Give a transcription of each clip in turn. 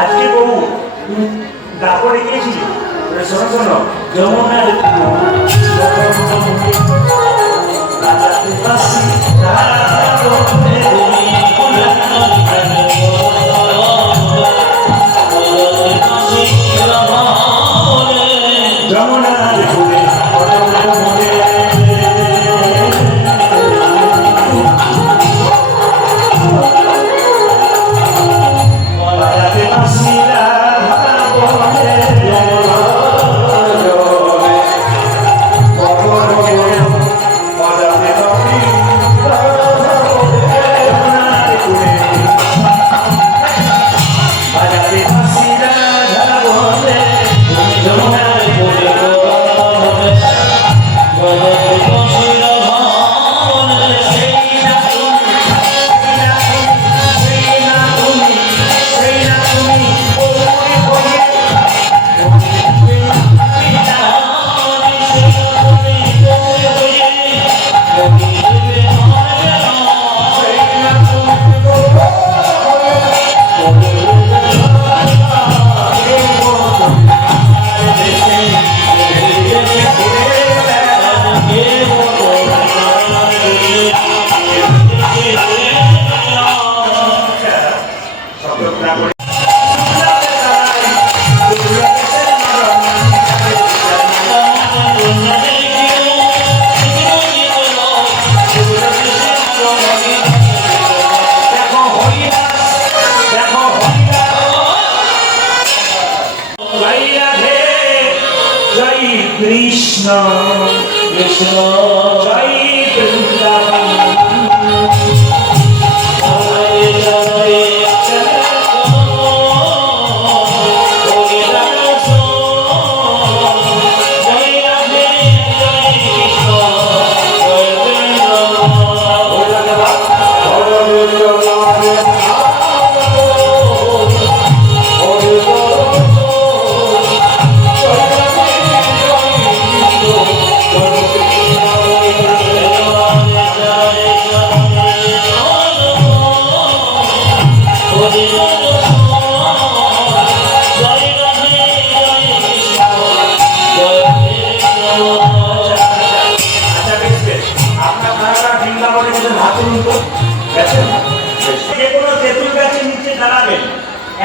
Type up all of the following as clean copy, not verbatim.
আজকে বহু তারপরে গিয়েছিলি শোনো শোনো যমুনার কৃষ্ণ কৃষ্ণ জয় বৃন্দাবন জয় জয়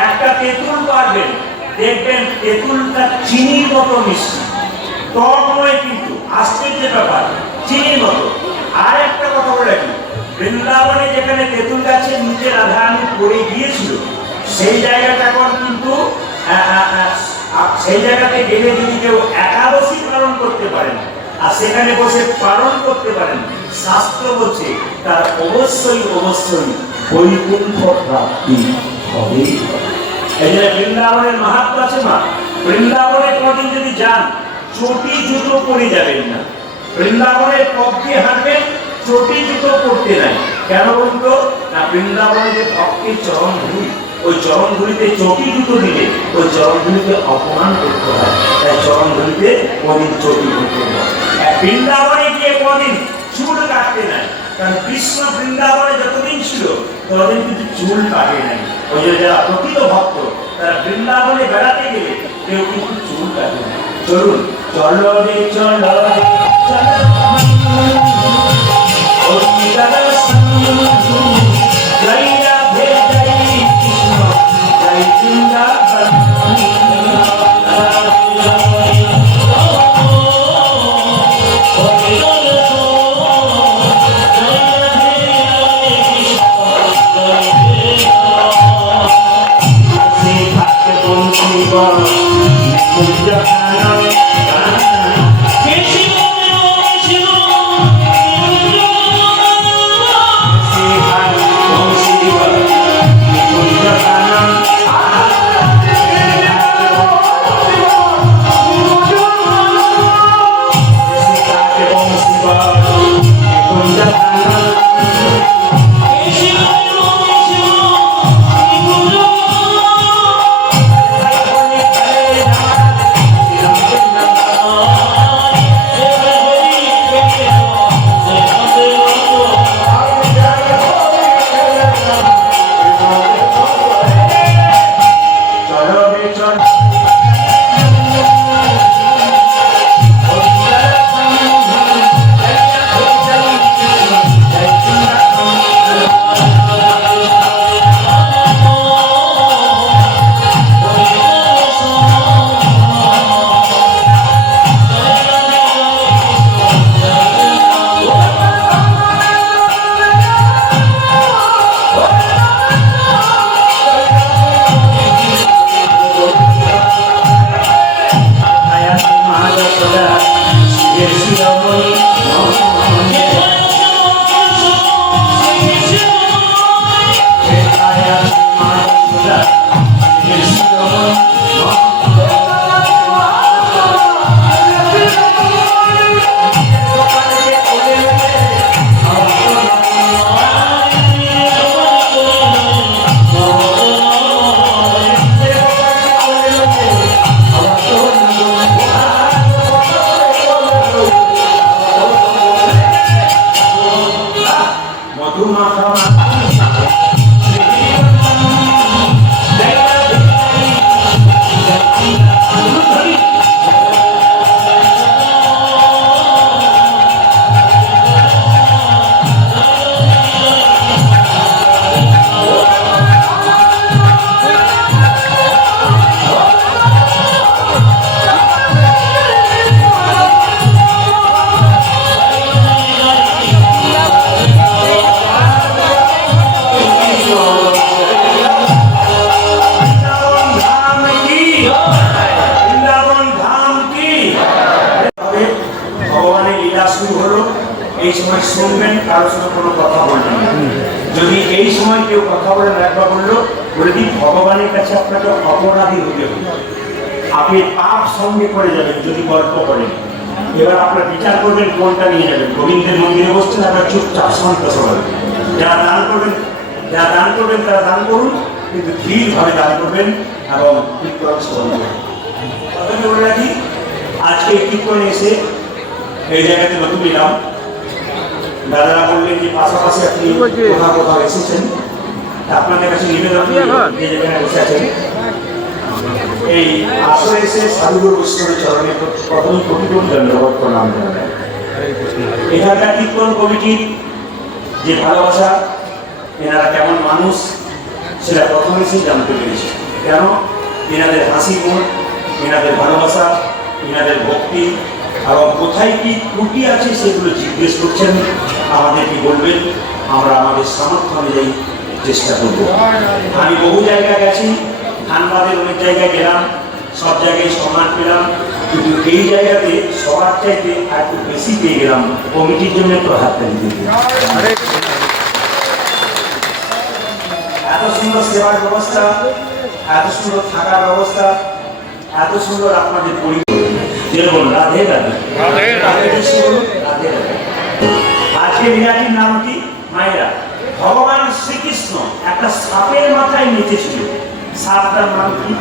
একটা তেঁতুল পারবেন দেখবেন তেঁতুলটা চিনির মতো মিষ্টি টক নয় কিন্তু আশ্চর্যের ব্যাপার চিনির মতো। আর একটা কথা বলে রাখি বৃন্দাবনে যেখানে তেঁতুল গাছের নিচে রাধারানী পড়ে গিয়েছিল সেই জায়গাটা এখন কিন্তু সেই জায়গাতে গেলে যদি কেউ একাদশী পালন করতে পারেন আর সেখানে বসে পালন করতে পারেন শাস্ত্র বলছে তার অবশ্যই অবশ্যই বৈকুণ্ঠ প্রাপ্তি হবেই। এই যে বৃন্দাবনের মাহাত্ম্য আছে মা, বৃন্দাবনে কোনদিন যদি যান চটি জুতো পরে যাবেন না, বৃন্দাবনের পথ দিয়ে হাঁটবেন চটি জুতো পরতে নাই। কেন বলতো না বৃন্দাবনে যে ভক্তের চরণ ধুলি ওই চরণ ধুলিতে চটি জুতো দিলে ওই চরণ ধুলিতে অপমান করতে হয়, তাই চরণ ধুলিতে কোনদিন চটি পরতে হয়। বৃন্দাবনে গিয়ে কোনদিন চুল কাটতে নাই, কারণ কৃষ্ণ বৃন্দাবনে যতদিন ছিল ততদিন কিন্তু চুল কাটে নাই। ওই যে যারা প্রকৃত ভক্ত তারা বৃন্দাবনে বেড়াতে গেলে কেউ কিন্তু চুল কাটে নাই। চলুন চলো রে চলো রে জয় রাধে জয় কৃষ্ণ জয় বৃন্দাবন Krishna শুনবেন, কারোর সঙ্গে কোনো কথা বলবেন না। যদি এই সময় কেউ কথা বলেন, একবার বললো বলে দিন ভগবানের কাছে আপনাকে অপরাধী হতে হবে, আপনি পাপ সঙ্গে করে যাবেন যদি গল্প করেন। এবার আপনার বিচার করবেন কোনটা নিয়ে যাবেন। গোবিন্দের মন্দিরে বসছেন, আপনার চুপচাপ শান্ত সবাই। যারা দান করবেন তারা দান করুন, কিন্তু ধীরভাবে দান করবেন এবং কীর্তন শ্রবণ করবেন। প্রথমে বলে রাখি, আজকে কীর্তনে এসে এই জায়গাতে নতুন এলাম। দাদারা বললেন যে পাশাপাশি আপনি কোথাও এসেছেন, আপনাদের কাছে নিবেদন যে যেখানে বসে আছেন এই আসরে এসে সাধুগুরু বৈষ্ণবের চরণে প্রথম প্রতিদিন ধন্যবাদ প্রণাম জানাই। এখানকার কীর্তন কমিটির যে ভালোবাসা, এনারা কেমন মানুষ সেটা প্রথমে সেই জানতে পেরেছি। কেন এনাদের হাসি মুখ, এনাদের ভালোবাসা, এনাদের ভক্তি এবং কোথায় কি ত্রুটি আছে সেগুলো জিজ্ঞেস করছেন, আমাদেরকে বলবেন, আমরা আমাদের সামর্থ্য অনুযায়ী চেষ্টা করব। আমি বহু জায়গায় গেছি, ধানবাদের অনেক জায়গায় গেলাম, সব জায়গায় সম্মান পেলাম, কিন্তু এই জায়গাতে সবার চাইতে একটু বেশি পেয়ে গেলাম। কমিটির জন্য একটু হাততালি দিতে। এত সুন্দর সেবার ব্যবস্থা, এত সুন্দর থাকার ব্যবস্থা, এত সুন্দর আপনাদের পরিবার, বলুন রাধে রাধে রাধে রাধে। আজকে বিরাটির নাম কি? মায়েরা। ভগবান শ্রীকৃষ্ণ একটা সাপের মাথায় নেচেছিল, সাপটার নাম কি?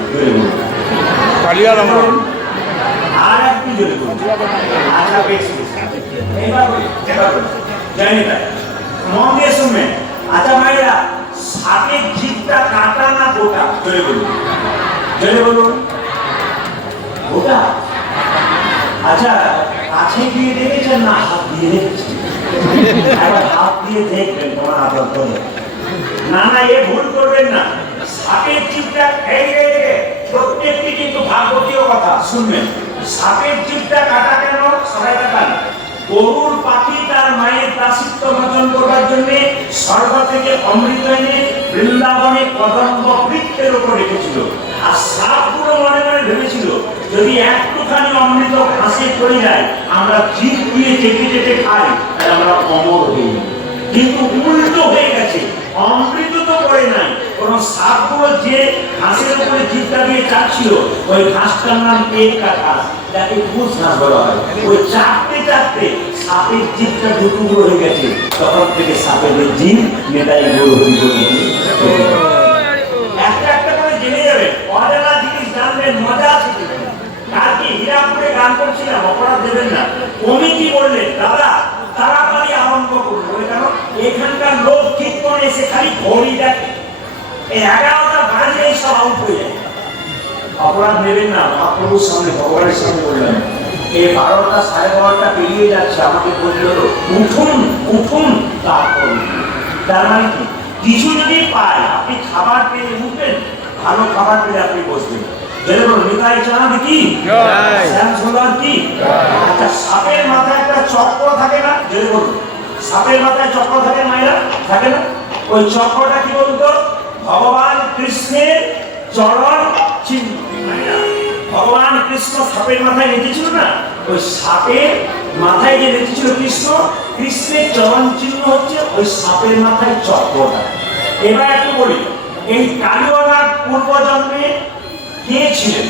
আর একটু জোরে বলুন। আচ্ছা বেশ, জানি না, মন দিয়ে শুনবেন। আচ্ছা মায়েরা, সাপের জিভটা কাটা না গোটা? জোরে বলুন, জোরে বলুন। গোটা? আচ্ছা, কাছে গিয়ে দেখেছেন না হাত দিয়ে দেখেছেন? হাত দিয়ে দেখবেন তোমার আদর করে। না না, এ ভুল করবেন না। সাপের জিভটা প্রত্যেকটি কিন্তু ভাগবতীয় কথা শুনবেন। সাপের জিভটা কাটা কেন? সবাই দেখান। গরুর পাখি তার মায়ের দাসিত্ব মোচন করবার জন্য স্বর্গ থেকে অমৃত এনে বৃন্দাবনে কদম্ব বৃক্ষের উপর রেখেছিল। আর সাপগুলো মনে মনে ভেবেছিল যদি একটুখানি অমৃত ঘাসে পড়ে যায়, আমরা জিভ দিয়ে চেটে চেটে খাই, আর আমরা অমর হই। কিন্তু উল্টো হয়ে গেছে, অমৃত তো পড়ে নাই, কোন সাপগুলো যে ঘাসের উপরে জিভটা দিয়ে চাটছিল, ওই ঘাসটার নাম পেটকা ঘাস, যাকে ঘুষ ঘাস বলা হয়। ওই চাটতে চাটতে সাপের জিভটা দুটুকরো হয়ে গেছে। তখন থেকে সাপের জিভ নেতাই গরু হরি বলে একটা একটা করে জেনে যাবেন, অজানা জিনিস জানবেন, মজা আছে। কালকে হীরাপুরে গান করছিলাম, অপরাধ দেবেন না। কমিটি বললেন দাদা তাড়াতাড়ি আরম্ভ করবো, কারণ এখানকার লোক কীর্তন এসে খালি ঘড়ি দেখে, এই 11টা বাজলেই সব আউট হয়ে যায়। অপরাধ নেবেন না, মহাপ্রভুর সামনে ভগবানের সামনে বললেন এই 12টা 12:30 পেরিয়ে যাচ্ছে, আমাকে বললো উঠুন উঠুন, তারপর তার মানে কি? কিছু যদি পায়, আপনি খাবার পেয়ে উঠবেন, ভালো খাবার পেলে আপনি বসবেন। সাপের মাথায় একটা চক্র থাকে না? যদি বলুন সাপের মাথায় চক্র থাকে মায়েরা, থাকে না? ওই চক্রটা কি বলতো? ভগবান কৃষ্ণের চরণ চিহ্ন। ভগবান কৃষ্ণ সাপের মাথায় নেচেছিল না, ওই সাপের মাথায় যে নেচেছিল কৃষ্ণ, কৃষ্ণের চরণ চিহ্ন হচ্ছে ওই সাপের মাথায় চক্রটা। এবার একটু বলি, এই কালীবাগান পূর্ব জন্মে কে ছিলেন?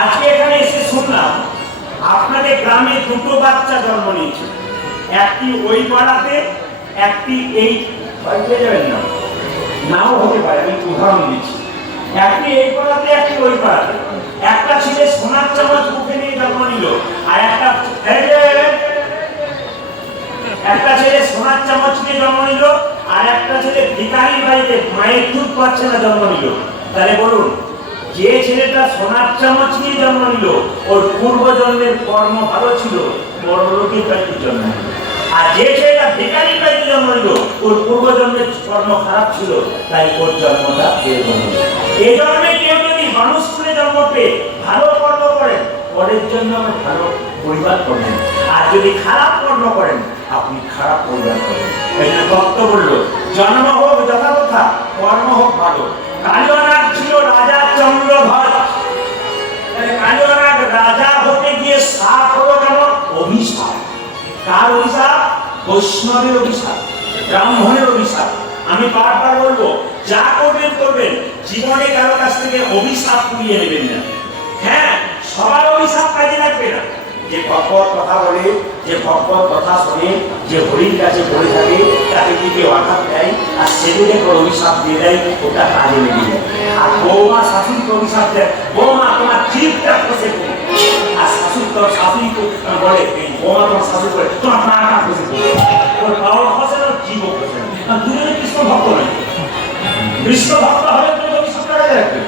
আজকে এখানে এসে শুনলাম আপনাদের গ্রামে দুটো বাচ্চা জন্ম নিয়েছে, একটি ওই পাড়াতে, একটি এই বাড়িতে যাবেন না, নাও হতে পারে, আমি উদাহরণ দিচ্ছি। একটি এই পাড়াতে, একটি ওই পাড়াতে। একটা ছেলে সোনার চামচ মুখে নিয়ে জন্ম নিল, আর একটা ছেলে সোনার চামচ নিয়ে জন্ম নিল, আর একটা ছেলে ভিখারির বাড়িতে মায়ের দুধ পাচ্ছে না জন্ম নিল। তাহলে বলুন, যে ছেলেটা সোনার চামচ নিয়ে জন্ম নিল, ওর পূর্ব জন্মের কর্ম ভালো ছিল, বড় লোকের বাড়িতে জন্ম নিল। আর যে ছেলেটা ভিখারির বাড়িতে জন্ম নিল, ওর পূর্ব জন্মের কর্ম খারাপ ছিল, তাই ওর জন্মটা পেয়ে জন্ম। এই জন্মে কেউ যদি মানুষ করে জন্ম পেয়ে ভালো কর্ম করেন, পরের জন্য ভালো পরিবার করবেন। আর যদি খারাপ কর্ম করেন, আপনি খারাপ পরিবার করবেন। এই জন্য ভক্ত বলল, জন্ম হোক যথাযথা, কর্ম হোক ভালো। কালীনাগ ছিল রাজা চন্দ্রধ্বজ। কালীনাগ রাজা হতে গিয়ে সাপ হলো কেন? অভিশাপ। কার অভিশাপ? বৈষ্ণবের অভিশাপ, ব্রাহ্মণের অভিশাপ। আমি বারবার বলবো, যা করবেন করবেন, জীবনে কারো কাছ থেকে অভিশাপ কুড়িয়ে নেবেন না। হ্যাঁ, সবার অভিশাপ কাজে লাগবে না। যে ভগবত কথা বলে, যে ভগবত কথা শোনে, যে হরির কাছে পড়ে থাকে, তাকে কি কেউ আঘাত দেয় আর সেগুলো অভিশাপ দিয়ে দেয়, ওটা কাজে লেগে যায়। আর বৌমা শাশুড়িকে অভিশাপ দেয়, বৌমা তোমার জীবটা খসে পড়ে। আর শাশুড়ি তোমার শাশুড়ি বলে, বৌমা তোমার শাশুড়ি বলে তোমার পাটা খসে পড়ে। তোর পাওয়া খসে না, জীবও খসে না। দুজনে কৃষ্ণ ভক্ত নয়। কৃষ্ণ ভক্ত হলে তুমি অভিশাপ কাজে রাখবে।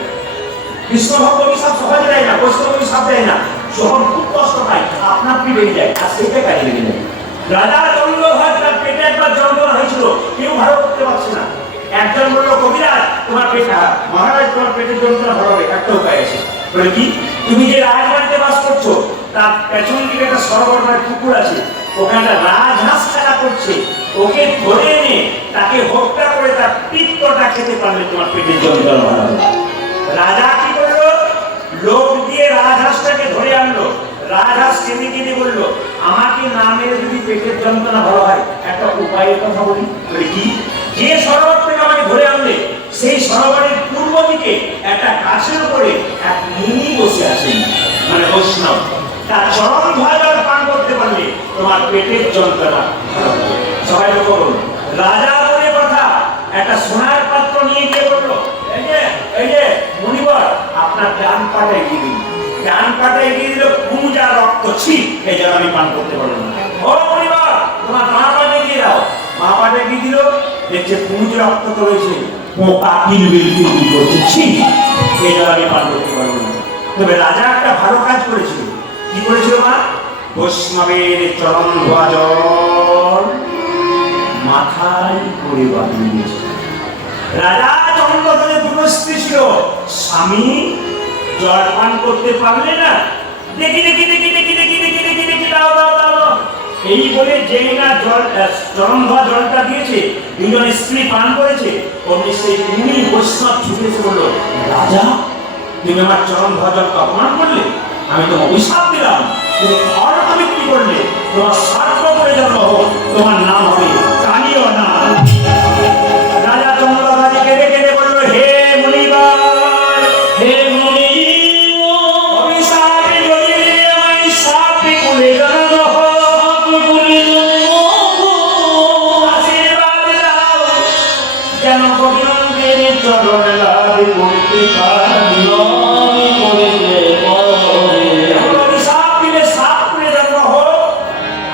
কৃষ্ণ ভক্ত অভিশাপ সহজে দেয় না, বৈষ্ণব অভিশাপ দেয় না। যখন খুব কষ্ট পায়, আপনা আপনি বেরিয়ে যায়, আর সেইটা কাজে লেগে যায়। রাজা চন্দ্রভাগ, তার পেটে একবার যন্ত্রণা হয়েছিল, কেউ ভালো করতে পারছে না। একজন বললো, কবিরাজ তোমার পেটে, মহারাজ তোমার পেটের যন্ত্রণা ভালো হবে, একটা উপায় আছে। বলে কি? তুমি যে রাজবাড়িতে বাস করছো, তার পেছন দিকে একটা সরোবর মানে পুকুর আছে, ওখানে রাজহাঁস খেলা করছে, ওকে ধরে এনে তাকে হত্যা করে তার পিত্তটা খেতে পারলে তোমার পেটের যন্ত্রণা ভালো হবে। রাজা কি করলো? লোক দিয়ে রাজহাঁসটাকে ধরে আনলো। রাজহাঁস কেঁদে কেঁদে বললো, আমাকে না মেরে যদি পেটের যন্ত্রণা ভালো হয়, একটা উপায়ের কথা বলি। বলে কি? যে সরোবর থেকে আমাকে ধরে আনলে, সেই সরোবরের পূর্ব দিকে একটা গাছের উপরে এক মুনি বসে আছেন, মানে বৈষ্ণব। তার চরণ ধোয়া পান করতে পারলে তোমার পেটের যন্ত্রণা ভালো হবে। সবাই লক্ষ্য করুন, রাজা বলে কথা একটা সোনার পাত্র নিয়ে গিয়ে বললো, এই যে মুনিবর, আপনার ডান পাটা এগিয়ে দিন। ডান পাটা এগিয়ে দিল, কুমুজা রক্ত, ছি, এই জন্য আমি পান করতে পারলাম না। ও মুনিবর, তোমার মা পাটা এগিয়ে দাও। মা পাটা এগিয়ে দিল, দেখছে কুমুজ রক্ত তো রয়েছে, পোকা কিলবিল কিলবিল করছে, ছি, এই জন্য আমি পান করতে পারলাম না। তবে রাজা একটা ভালো কাজ করেছিল। কি করেছিল মা? বৈষ্ণবের চরণ ধোয়া জল মাথায় করে বাঁধিয়ে দিয়েছে। রাজা চন্দ্রভাগে দুটো স্ত্রী ছিল, স্বামী জল পান করতে পারলে না, দেখি দেখি দেখি দেখি দেখি দেখি দেখি দেখি দাও দাও দাও, এই বলে যেই না জল চরণ ধোয়া জলটা দিয়েছে, দুজন স্ত্রী পান করেছে, অমনি সেই মুনি বৈষ্ণব ছুটে এসে বললো, রাজা তুমি আমার চরণ ধোয়া জলকে অপমান করলে, আমি তোমার অভিশাপ দিলাম, তুমি ফলটা কি করলে, তোমার সর্ব করে জন্ম হোক, তোমার নাম হবে কালীয় না। রাজা চন্দ্রভাগে কেঁদে কেঁদে বললো, হে মুনিবার, হে মুনি, অভিশাপে যদি আমায় সাপে কুলে জন্ম হোক, আশীর্বাদ দাও যেন গোবিন্দের চরণ লাভ করতে পারি। অভিশাপ দিলে সাপ কুলে জন্ম হোক,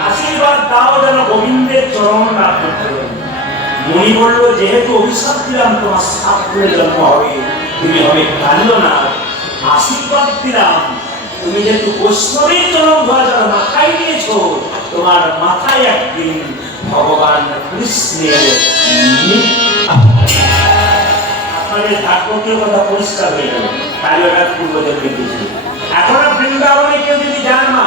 আশীর্বাদ দাও যেন গোবিন্দের চরণ লাভ করতে পারি। মুনি বলল, যেহেতু অভিশাপ দিলাম তোমার সাপ কুলে জন্ম হবে, তুমি হবে কালীয় না। আশীর্বাদ দিলাম, তুমি যেহেতু বৈষ্ণবের চরণ ধোয়া জল মাথায় নিয়েছো, তোমার মাথায় একদিন ভগবান কৃষ্ণের আপনাদের ঠাকুরের কথা পরিষ্কার হয়ে গেল। কালীয় পূর্বজন্মে কিছু এখনো বৃন্দাবনে কেউ যদি যান না,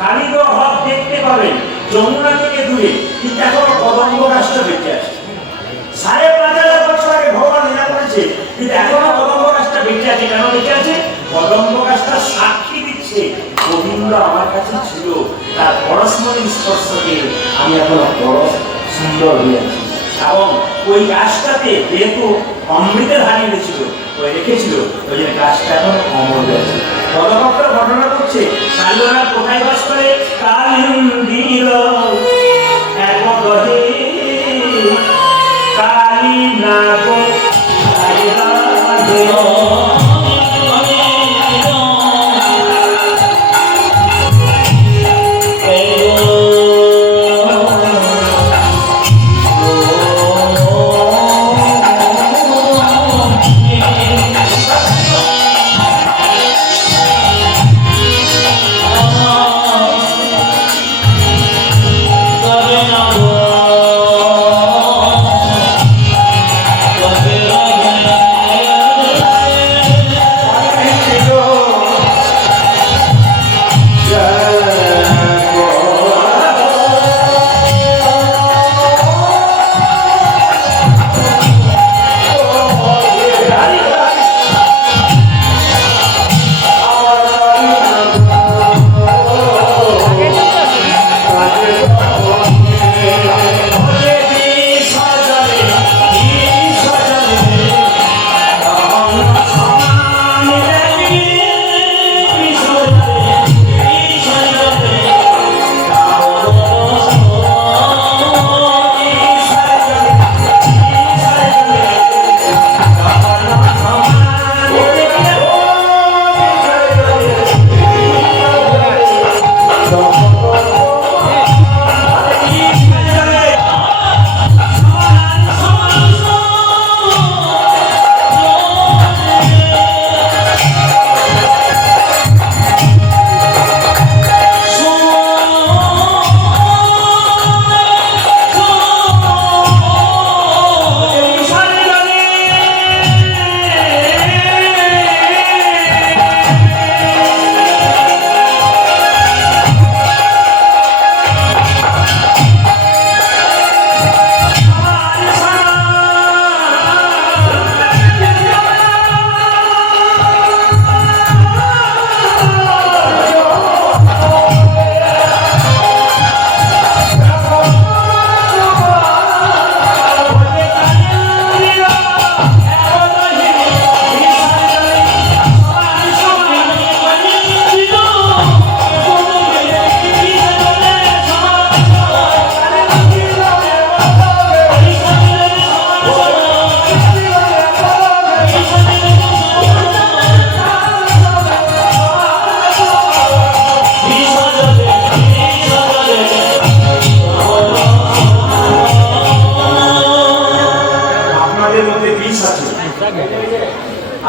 কালীয় হক দেখতে পাবেন যমুনা থেকে দূরে, কিন্তু এখনো কদম্ব গাছটা বেঁচে আছে। ৫,৫০০ বছর আগে ভগবান লীলা করেছে, কিন্তু এখনো কদম্ব গাছটা বেঁচে আছে। কেন বেঁচে আছে? কদম্ব গাছটা সাক্ষী দিচ্ছে, গোবিন্দ আমার কাছে ছিল, তার পরস্মরীর স্পর্শকে আমি এখনো বড় সুন্দর হয়ে আছি। এবং ওই গাছটাতে যেহেতু অমৃতের হানি হয়েছিল, ওই রেখেছিল, ওই জন্য গাছটা এখন অমর হয়েছে। পদভক্তরা ঘটনা করছে, কালীরা কোথায় বাস করে? কালিন্দির একদহে কালী নাগ Amen.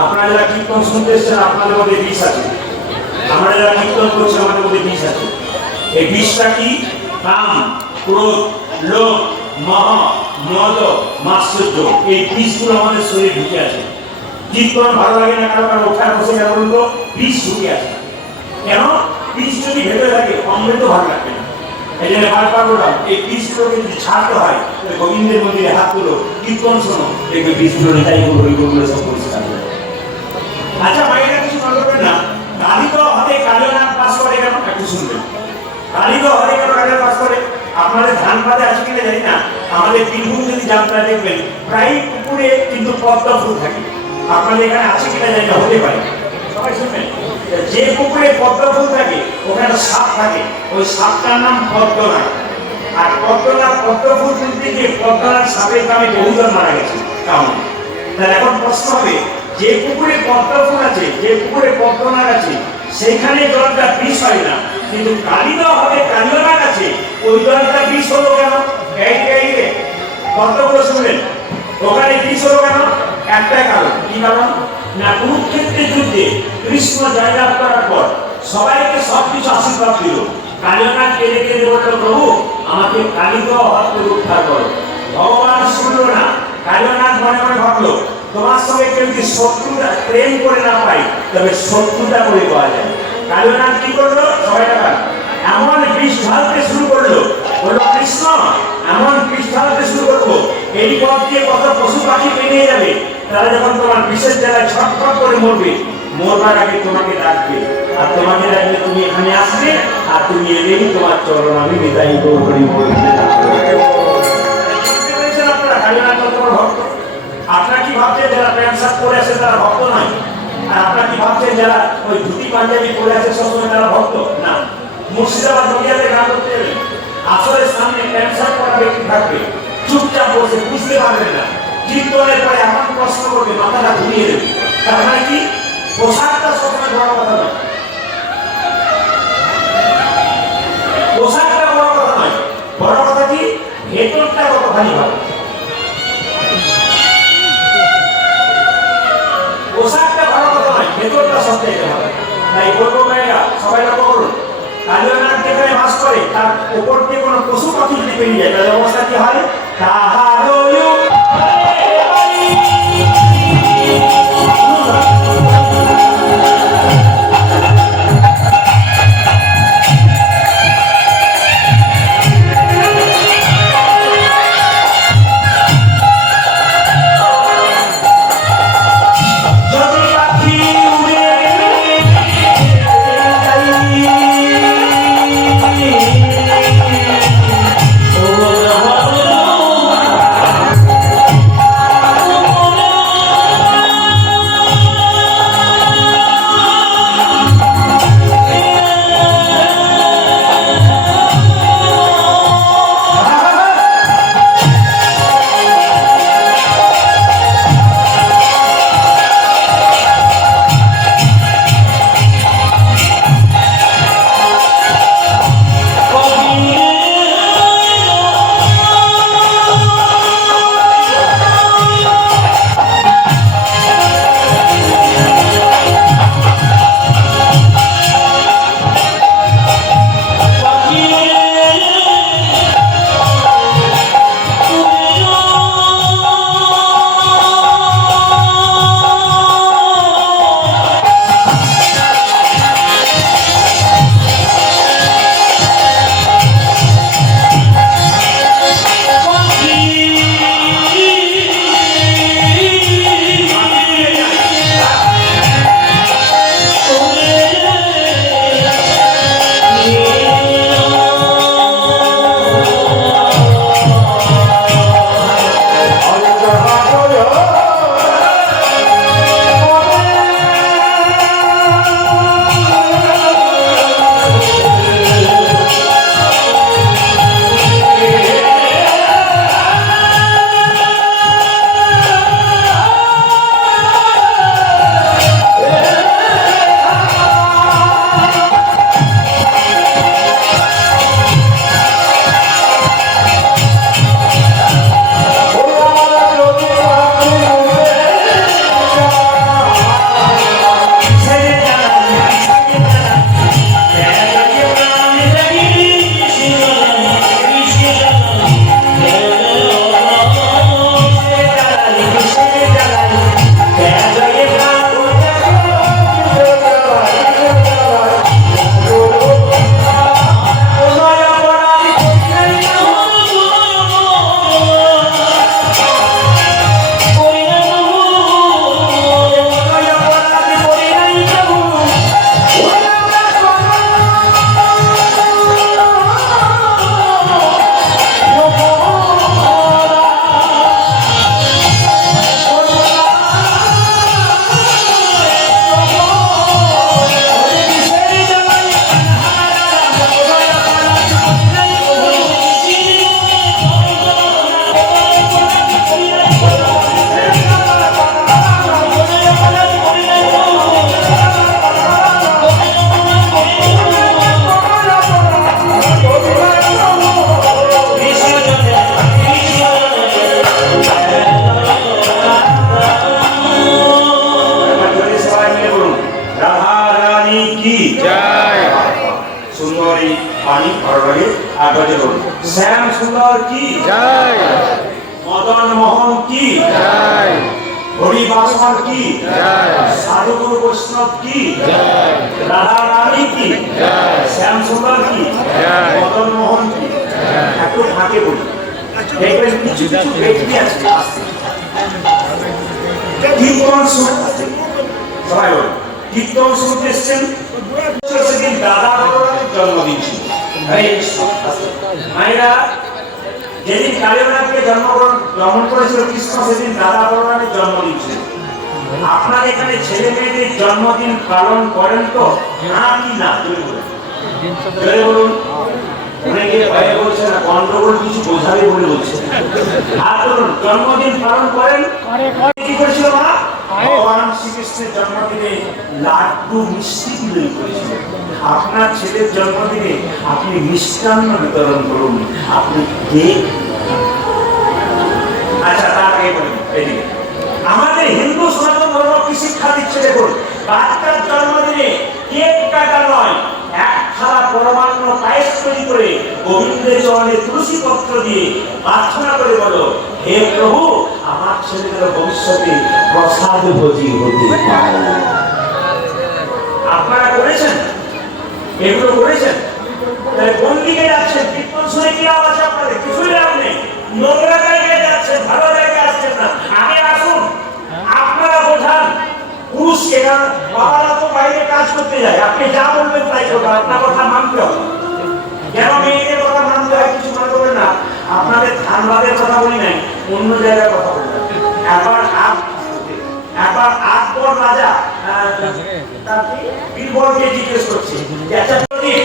আপনারা যারা কীর্তন শুনতে এসছেন আপনাদের মধ্যে বিষ আছে, আমরা যারা কীর্তন করছি আমাদের মধ্যে বিষ আছে। এই বিষটা কি? কাম, ক্রোধ, লোভ, মোহ, মদ, মাৎসর্য, এই বিষগুলো আমাদের শরীরে ঢুকে আছে। কীর্তন ভালো লাগে না কারণ ওখানে বসে কেন বলুন তো? বিষ ঢুকে আছে। কেন? বিষ যদি ভেতরে থাকে অমৃত ভালো লাগবে না। এই জন্য বারবার বললাম এই বিষগুলোকে যদি ছাড়তে হয় গোবিন্দের মন্দিরে হাত তুলো, কীর্তন শোনো, দেখবে বিষগুলো নেতাই গুলো সব পরিষ্কার হয়ে যাবে। আচ্ছা বাইরে কিছু মনে করবেন না, কালী তো হাতে কালীনাথ বাস করে কেন? একটু শুনবেন। কালী তো হাতে কেন কালীনাথ বাস করে? আপনাদের ধান পাতে আছে কিনা জানি না, আমাদের বীরভূম যদি যাত্রা দেখবেন প্রায় পুকুরে কিন্তু পদ্ম ফুল থাকে। আপনাদের এখানে আছে কিনা জানি না, হতে পারে। সবাই শুনবেন, যে পুকুরে পদ্ম ফুল থাকে ওখানে সাপ থাকে, ওই সাপটার নাম পদ্মনাথ। আর পদ্মনাথ পদ্ম ফুল তুলতে গিয়ে পদ্মনাথ সাপের কামে বহুজন মারা গেছে। কারণ তাহলে এখন প্রশ্ন হবে, যে পুকুরে পদ্ম ফুল আছে, যে পুকুরে পদ্মনাথ আছে, সেইখানে জলটা বিষ হয় না, কিন্তু কালীদহ হবে কালীনাথ আছে, ওই জলটা বিষ হলো কেন? এই কতগুলো শুনলেন, ওখানে বিষ হলো কেন? একটাই কারণ। কি কারণ? না, কুরুক্ষেত্রের যুদ্ধে কৃষ্ণ জয়লাভ করার পর সবাইকে সবকিছু আশীর্বাদ দিল। কালীনাথ কেঁদে কেঁদে বলল, প্রভু আমাকে কালীদহ হাত থেকে উদ্ধার করো। ভগবান শুনলো না। কালীনাথ মনে মনে ভাবলো, তোমার সঙ্গে কেউ যদি শত্রুতা প্রেম করে না পাই তবে শত্রুতা করে পাওয়া যায়। কালীনাথ কি করলো? সবাই টাকা এমন বিষ ঢালতে শুরু করলো, বললো কৃষ্ণ এমন বিষ ঢালতে শুরু করবো, এই পথ দিয়ে কত পশু পাখি বেরিয়ে যাবে, তারা যখন তোমার বিশেষ জায়গায় ছটফট করে মরবে, মরবার আগে তোমাকে ডাকবে, আর তোমাকে ডাকলে তুমি এখানে আসবে, আর তুমি এলেই তোমার চরণ আমি বিদায় করি বলবে। আপনারা কালীনাথ ভক্ত? আপনারা কি ভাবছেন যারা প্যান্ট শার্ট পরে আছে তারা ভক্ত নয়? আর আপনারা কি ভাবছেন যারা ওই ধুতি পাঞ্জাবি পরে আছে সবসময় তারা ভক্ত? না। মুর্শিদাবাদ নদিয়াতে গান করতে যাবেন, আসলে সামনে প্যান্ট শার্ট পরা ব্যক্তি থাকবে, চুপচাপ বসে, বুঝতে পারবেন না, কীর্তনের পরে এমন প্রশ্ন করবে মাথাটা ঘুরিয়ে দেবে। তার মানে কি? পোশাকটা সবসময় বড় কথা নয়, পোশাকটা বড় কথা নয়, বড় কথা কি ভেতরটা কতখানি ভালো। পোশাকটা ভালো কথা নয়, ভেতরটা সবচেয়ে ভালো। তাই বলবো ভাইরা, সবাই লক্ষ্য করুন, কালীনাথ যেখানে বাস করে তার উপর দিয়ে কোনো পশু পাখি যদি পেরিয়ে যায় তাহলে অবস্থা কি হয়? বাণী ভালো লাগে আর বাজে বলুন শ্যাম সুন্দর কি জয়, মদন মোহন কি জয়, হরিবাসন কি জয়, সাধুগুরু বৈষ্ণব কি জয়, রাধা রানী কি শ্যাম সুন্দর কি জয়। মদন মোহন কি একটু ফাঁকে বলি দেখবেন কিছু কিছু ব্যক্তি আছে কীর্তন শুনতে সবাই বলুন কীর্তন শুনতে এসছেন সেদিন দাদা বড়রামের জন্মদিন ছিল হরে কৃষ্ণ মায়েরা যেদিন কালীবাড়াকে জন্মগ্রহণ করেছিল কৃষ্ণ সেদিন দাদা বড়রামের জন্মদিন ছিল আপনার এখানে ছেলে মেয়েদের জন্মদিন পালন করেন তো না কি না জোরে বলুন অনেকে ভয়ে বলছে না গন্ডগোল কিছু বোঝাবে বলে বলছে আর বলুন জন্মদিন পালন করেন কি করেছিল মা ভগবান শ্রীকৃষ্ণের জন্মদিনে লাড্ডু মিষ্টি বিতরণ করেছিল আপনার ছেলের জন্মদিনে আপনি মিষ্টান্ন বিতরণ করুন আপনি কেক আচ্ছা তার আগে বলুন এদিকে আমাদের হিন্দু সনাতন ধর্ম কি শিক্ষা দিচ্ছে দেখুন বাচ্চার জন্মদিনে কেক কাটা নয় এক থালা পরমান্ন পায়েস তৈরি করে গোবিন্দের চরণে তুলসী পত্র দিয়ে প্রার্থনা করে বলো হে প্রভু আমার ছেলেদের ভবিষ্যতে প্রসাদ ভোজি হতে পারে আপনারা করেছেন এগুলো করেছেন তাহলে কোন দিকে যাচ্ছেন কীর্তন শুনে কি আওয়াজ আপনাদের কিছুই লাভ নেই নোংরা জায়গায় যাচ্ছেন ভালো জায়গায় আসছেন না আগে আসুন আপনারা বোঝান পুরুষকে না বাবারা তো বাইরে কাজ করতে যায় আপনি যা বলবেন তাই করবেন আপনার কথা মানতে হবে কেন মেয়েদের কথা মানতে হয় কিছু মনে করবেন না আপনাদের ধানবাদের কথা বলি নাই অন্য জায়গায় কথা বলবেন একবার আকবর রাজা বীরবলকে জিজ্ঞেস করছে আচ্ছা প্রদীপ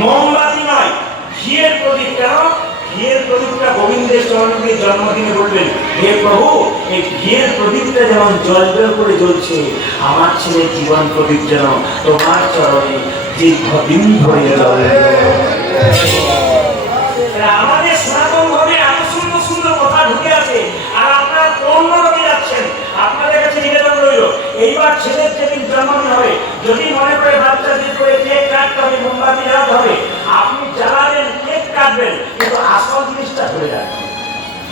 মোমবাতি নয় ঘিয়ের প্রদীপ কেন ঘিয়ের প্রদীপটা গোবিন্দের চরণকে জন্মদিনে বলবেন হে প্রভু এই ঘিয়ের প্রদীপটা যেমন জল জল করে জ্বলছে আমার ছেলের জীবন প্রদীপ যেন তোমার চরণে দীর্ঘদিন ধরে জ্বলে আমাদের সনাতন ধর্মে এত সুন্দর সুন্দর কথা ঢুকে আছে আর আপনারা অন্য রোগে যাচ্ছেন আপনাদের কাছে নিবেদন রইল এইবার ছেলের যেদিন জন্মদিন হবে যদি মনে করে বাচ্চা দিয়ে করে কেক কাটতে হবে মোমবাতি জ্বালাতে হবে আপনি জ্বালাবেন কেক কাটবেন কিন্তু আসল জিনিসটা ধরে রাখবেন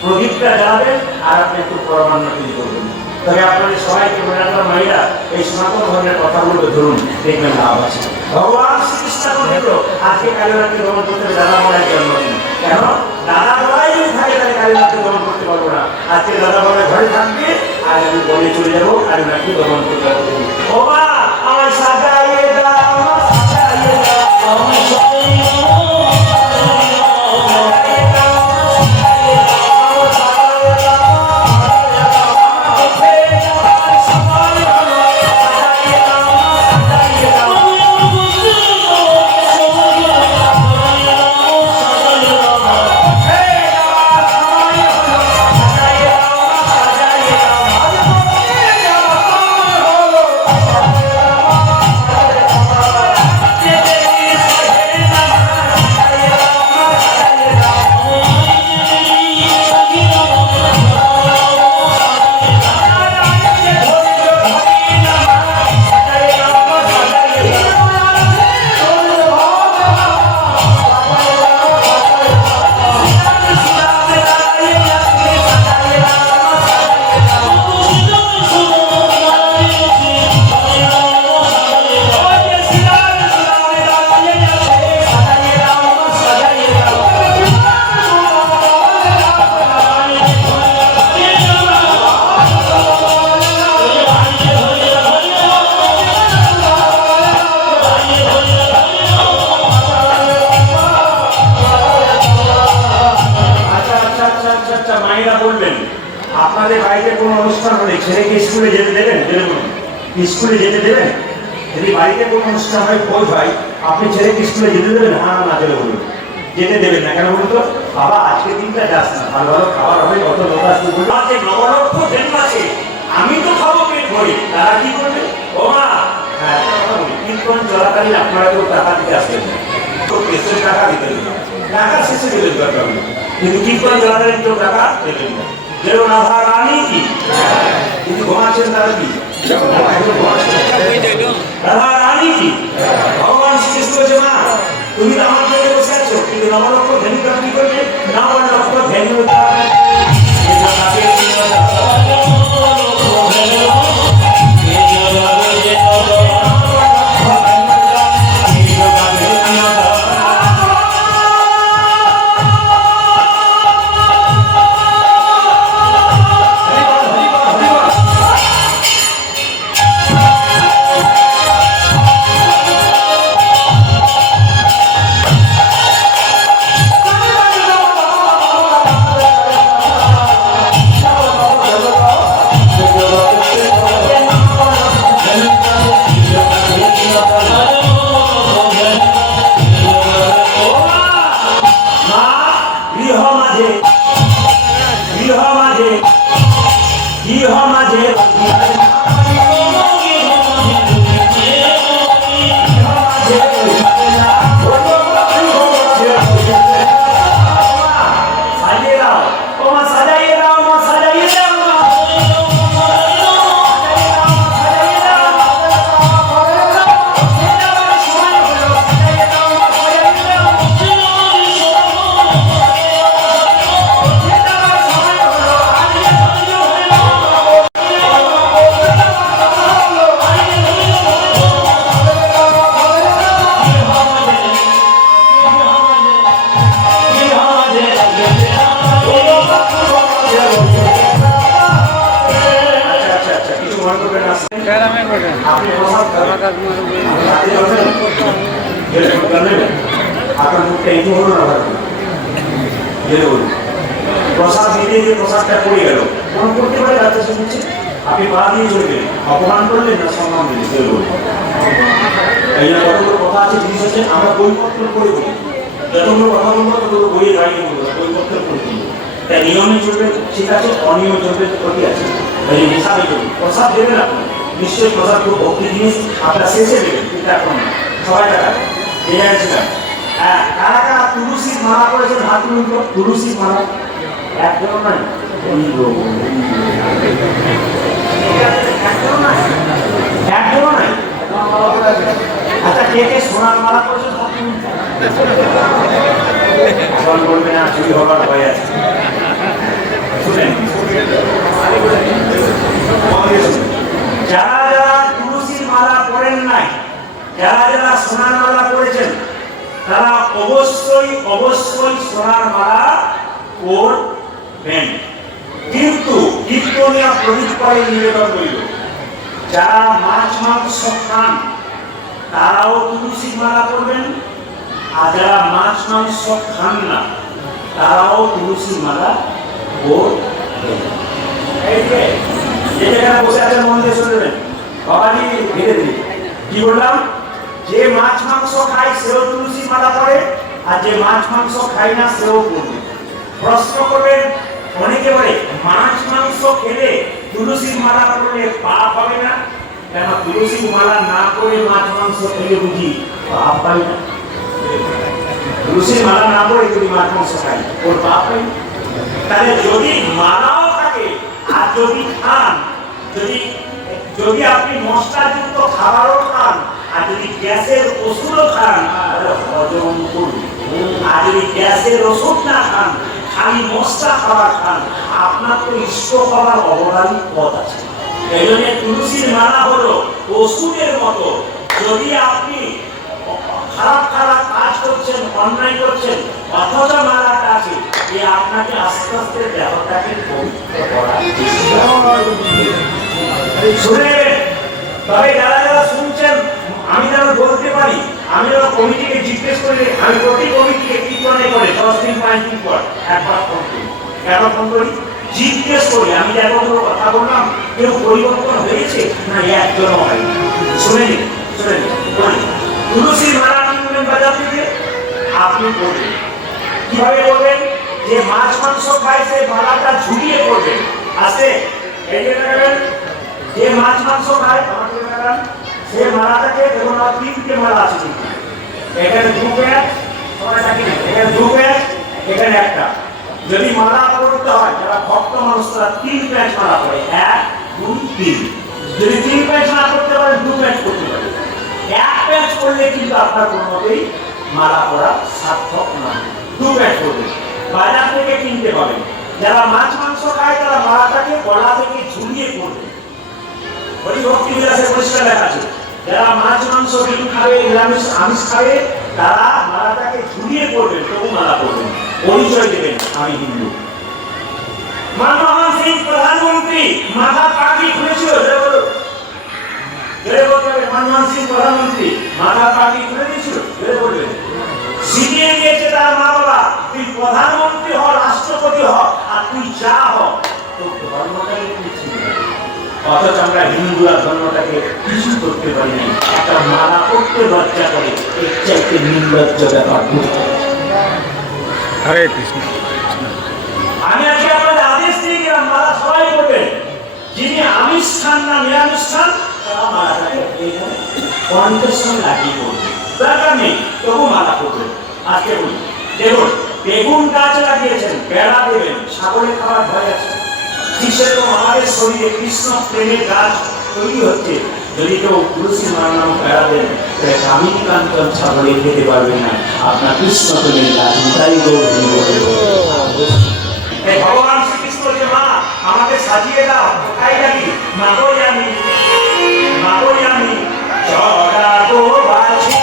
প্রদীপটা জ্বালাবেন আর আপনি একটু পরমান্ন তৈরি করবেন তবে আপনাদের সবাইকে মনে রাখলাম মায়েরা এই সনাতন ধর্মের কথাগুলো ধরুন দেখবেন লাভ আছে ভগবান শ্রীকৃষ্ণ বলল আজকে কালীবাড়াকে গ্রহণ করতে হবে দাদা বড়ার জন্মদিন কেন দাদা বড়াই যদি থাকে তাহলে কালীবাড়াকে গ্রহণ করতে পারবো না আজকে দাদা বড়ার ঘরে থাকবে আর আমি বনে চলে যাবো আর ওনাকে গ্রহণ করতে পারবো ও মা আমার সাজাইয়ে দাও সাজাইয়ে দাও আমার সাজাইয়ে দাও আপনাদের বাড়িতে কোনো অনুষ্ঠান হলে ছেলেকে স্কুলে যেতে দেবেন স্কুলে যেতে দেবেন যদি বাড়িতে কোনো অনুষ্ঠান হয় খোঁজ ভাই আপনি ছেলেকে স্কুলে যেতে দেবেন হ্যাঁ না চলে বলুন যেতে দেবেন না কেন বলুন তো বাবা আজকের দিনটা যাস না ভালো ভালো খাবার হবে কত লোক আসবে বলতে নবলক্ষ জন্ম আছে আমি তো খাবো পেট ভরে তারা কি করবে ও মা হ্যাঁ কীর্তন চলাকালীন আপনারা তো টাকা দিতে আসবেন তো পেছনে টাকা দিতে হবে টাকা শেষে দেবেন দরকার কিন্তু কীর্তন চলাকালীন কেউ টাকা দেবেন না যেমন রাধা রানী কি কিন্তু ঘুমাচ্ছেন তারা কি রাধা রানী কি ভগবান শ্রীকৃষ্ণ যে মা তুমি তো আমাকে নবলক্ষ ধেনুকা কি করবে? নবলক্ষ ধেনুকা প্রসাদ নিতে যে প্রসাদটা পড়ে গেল, কোন করতে পারে রাজ্য শুনছে আপনি পা দিয়ে চলে গেলেন, অপমান করলেন না সম্মান দিলেন, কেউ বলবেন। এই জন্য কতগুলো কথা আছে, জিনিস হচ্ছে আমরা বইপত্র করে বলি, যতগুলো কথা বলবো ততগুলো বইয়ের বাইরে বলবো, বইপত্র করে বলবো। তাই নিয়মে চলবে ঠিক আছে, অনিয়মে চলবে ক্ষতি আছে, এই হিসাবে চলবে। প্রসাদ দেবেন আপনি, নিশ্চয়ই প্রসাদ খুব ভক্তি জিনিস, আপনার শেষে দেবেন, কিন্তু এখন সবাই টাকা এই জায়গায়। হ্যাঁ, কারা কারা তুলসীর মালা করেছেন হাত তুলুন তো। তুলসীর মালা একদম নাই, একদম নাই। আচ্ছা, কে কে সোনার মালা করেছেন হাত তুলুন। এখন বলবে না চুরি হবার ভয় আছে। শুনেন, যারা যারা তুলসীর মালা পরেন নাই, যারা যারা সোনার মালা পরেছেন, তারা অবশ্যই অবশ্যই সোনার মালা পরবেন। কিন্তু কীর্তনীয় প্রদীপ করে নিবেদন রইল, যারা মাছ মাংস খান তারাও তুলসীর মালা পরবেন, আর যারা মাছ মাংস খান না তারাও তুলসীর মালা পরবেন। এই যে যেখানে বসে আছেন মন দিয়ে শুনবেন, বাবাজি ধীরে ধীরে কি বললাম, যে মাছ মাংস খায় সেও তুলসী মালা পরে, আর যে মাছ মাংস খায় না সেও পড়বে। প্রশ্ন করবেন অনেকে বলে মাছ মাংস খেলে তুলসীর মালা পড়লে পাপ হবে না কেন? তুলসীর মালা না করে মাছ মাংস খেলে বুঝি পাপ পাই না? তুলসীর মালা না পড়ে যদি মাছ মাংস খাই ওর পাপ হয়? তাহলে যদি মালাও থাকে আর যদি খান, যদি আপনি মশলাযুক্ত খাবারও খান আর যদি গ্যাসের ওষুধও খান তাহলে হজম করুন। আর যদি গ্যাসের ওষুধ না খান, খালি মশলা খাবার খান, আপনার তো ইষ্ট হওয়ার অবধারিত পথ আছে। এই জন্য তুলসীর মালা হলো ওষুধের মতো। যদি আপনি খারাপ খারাপ কাজ করছেন, অন্যায় করছেন, অথচ মালাটা আছে, এই আপনাকে আস্তে আস্তে দেহটাকে পবিত্র করার শুনে। তবে যারা যারা শুনছেন, আমি যেন বলতে পারি, আমি যেন কমিটিকে জিজ্ঞেস করি, আমি প্রতি কমিটিকে কি করে 10 দিন 5 দিন পর একবার ফোন করি। কেন ফোন করি? জিজ্ঞেস করি আমি যতগুলো কথা বললাম কেউ পরিবর্তন হয়েছে না একজনও হয়নি। শুনে নিন, শুনে নিন, বলি তুলসীর মালা কিনবেন বাজার থেকে, আপনি করবেন কিভাবে করবেন? যে মাছ মাংস খায় সে মালাটা ঝুলিয়ে করবেন। আছে যে মাছ মাংস খায় সে মালাটাকে দেখুন, 3টে মালা আছে, এখানে 2 প্যাচ, এখানে 2 প্যাচ, এখানে একটা। যদি মালা করতে হয় যারা ভক্ত মানুষ তারা 3 প্যাচ মালা করে, 1 2 3। যদি 3 প্যাচ না করতে পারেন 2 প্যাচ করতে পারেন। 1 প্যাচ করলে কিন্তু আপনার কোনো মতেই মালা করা সার্থক নয়। দু প্যাট করবেন, বাজার থেকে কিনতে পাবেন। যারা মাছ মাংস খায় তারা মালাটাকে গলা থেকে ঝুলিয়ে করবে। বলি ভক্তি বিলাসে পরিষ্কার লেখা আছে, যারা মাছ মাংস ডিম খাবে, নিরামিষ আমিষ খাবে, তারা মালাটাকে ঝুলিয়ে করবেন, তবু মালা করবেন, পরিচয় দেবেন আমি হিন্দু। মনমোহন সিং প্রধানমন্ত্রী মাথা পাগড়ি খুলেছিল, মনমোহন সিং প্রধানমন্ত্রী মাথা পাগড়ি খুলে দিয়েছিল, শিখিয়ে দিয়েছে তার মা বাবা, তুই প্রধানমন্ত্রী হ, রাষ্ট্রপতি হ, আর তুই যা হ, তোর ধর্মটাকে কিছু। অথচ আমরা হিন্দুরা ধর্মটাকে কিছু করতে পারি না, একটা মালা করতে লজ্জা করে, এর চাইতে নির্লজ্জ ব্যাপার। হরে কৃষ্ণ। আমি আজকে আপনাদের আদেশ দিয়ে গেলাম, মালা সবাই করবেন। যিনি আমিষ খান না নিরামিষ খান, তারা মালাটাকে এইখানে কণ্ঠের সঙ্গে লাগিয়ে করবেন, দরকার নেই, তবু মালা করবেন। আজকে বলি, দেখুন বেগুন গাছ লাগিয়েছেন, বেড়া দেবেন, ছাগলে খাওয়ার ভয় আছে। সেরকম আমাদের শরীরে কৃষ্ণ প্রেমের গাছ তৈরি হচ্ছে। যদি কেউ তুলসী মার নাম বেড়া দেন, তাহলে কামিনী কাঞ্চন ছাগলে খেতে পারবে না, আপনার কৃষ্ণ প্রেমের গাছ তাই ভগবান শ্রীকৃষ্ণ যে মা আমাকে সাজিয়ে দাও, তাই নাকি মাগোই আমি চড়াবো বাজি।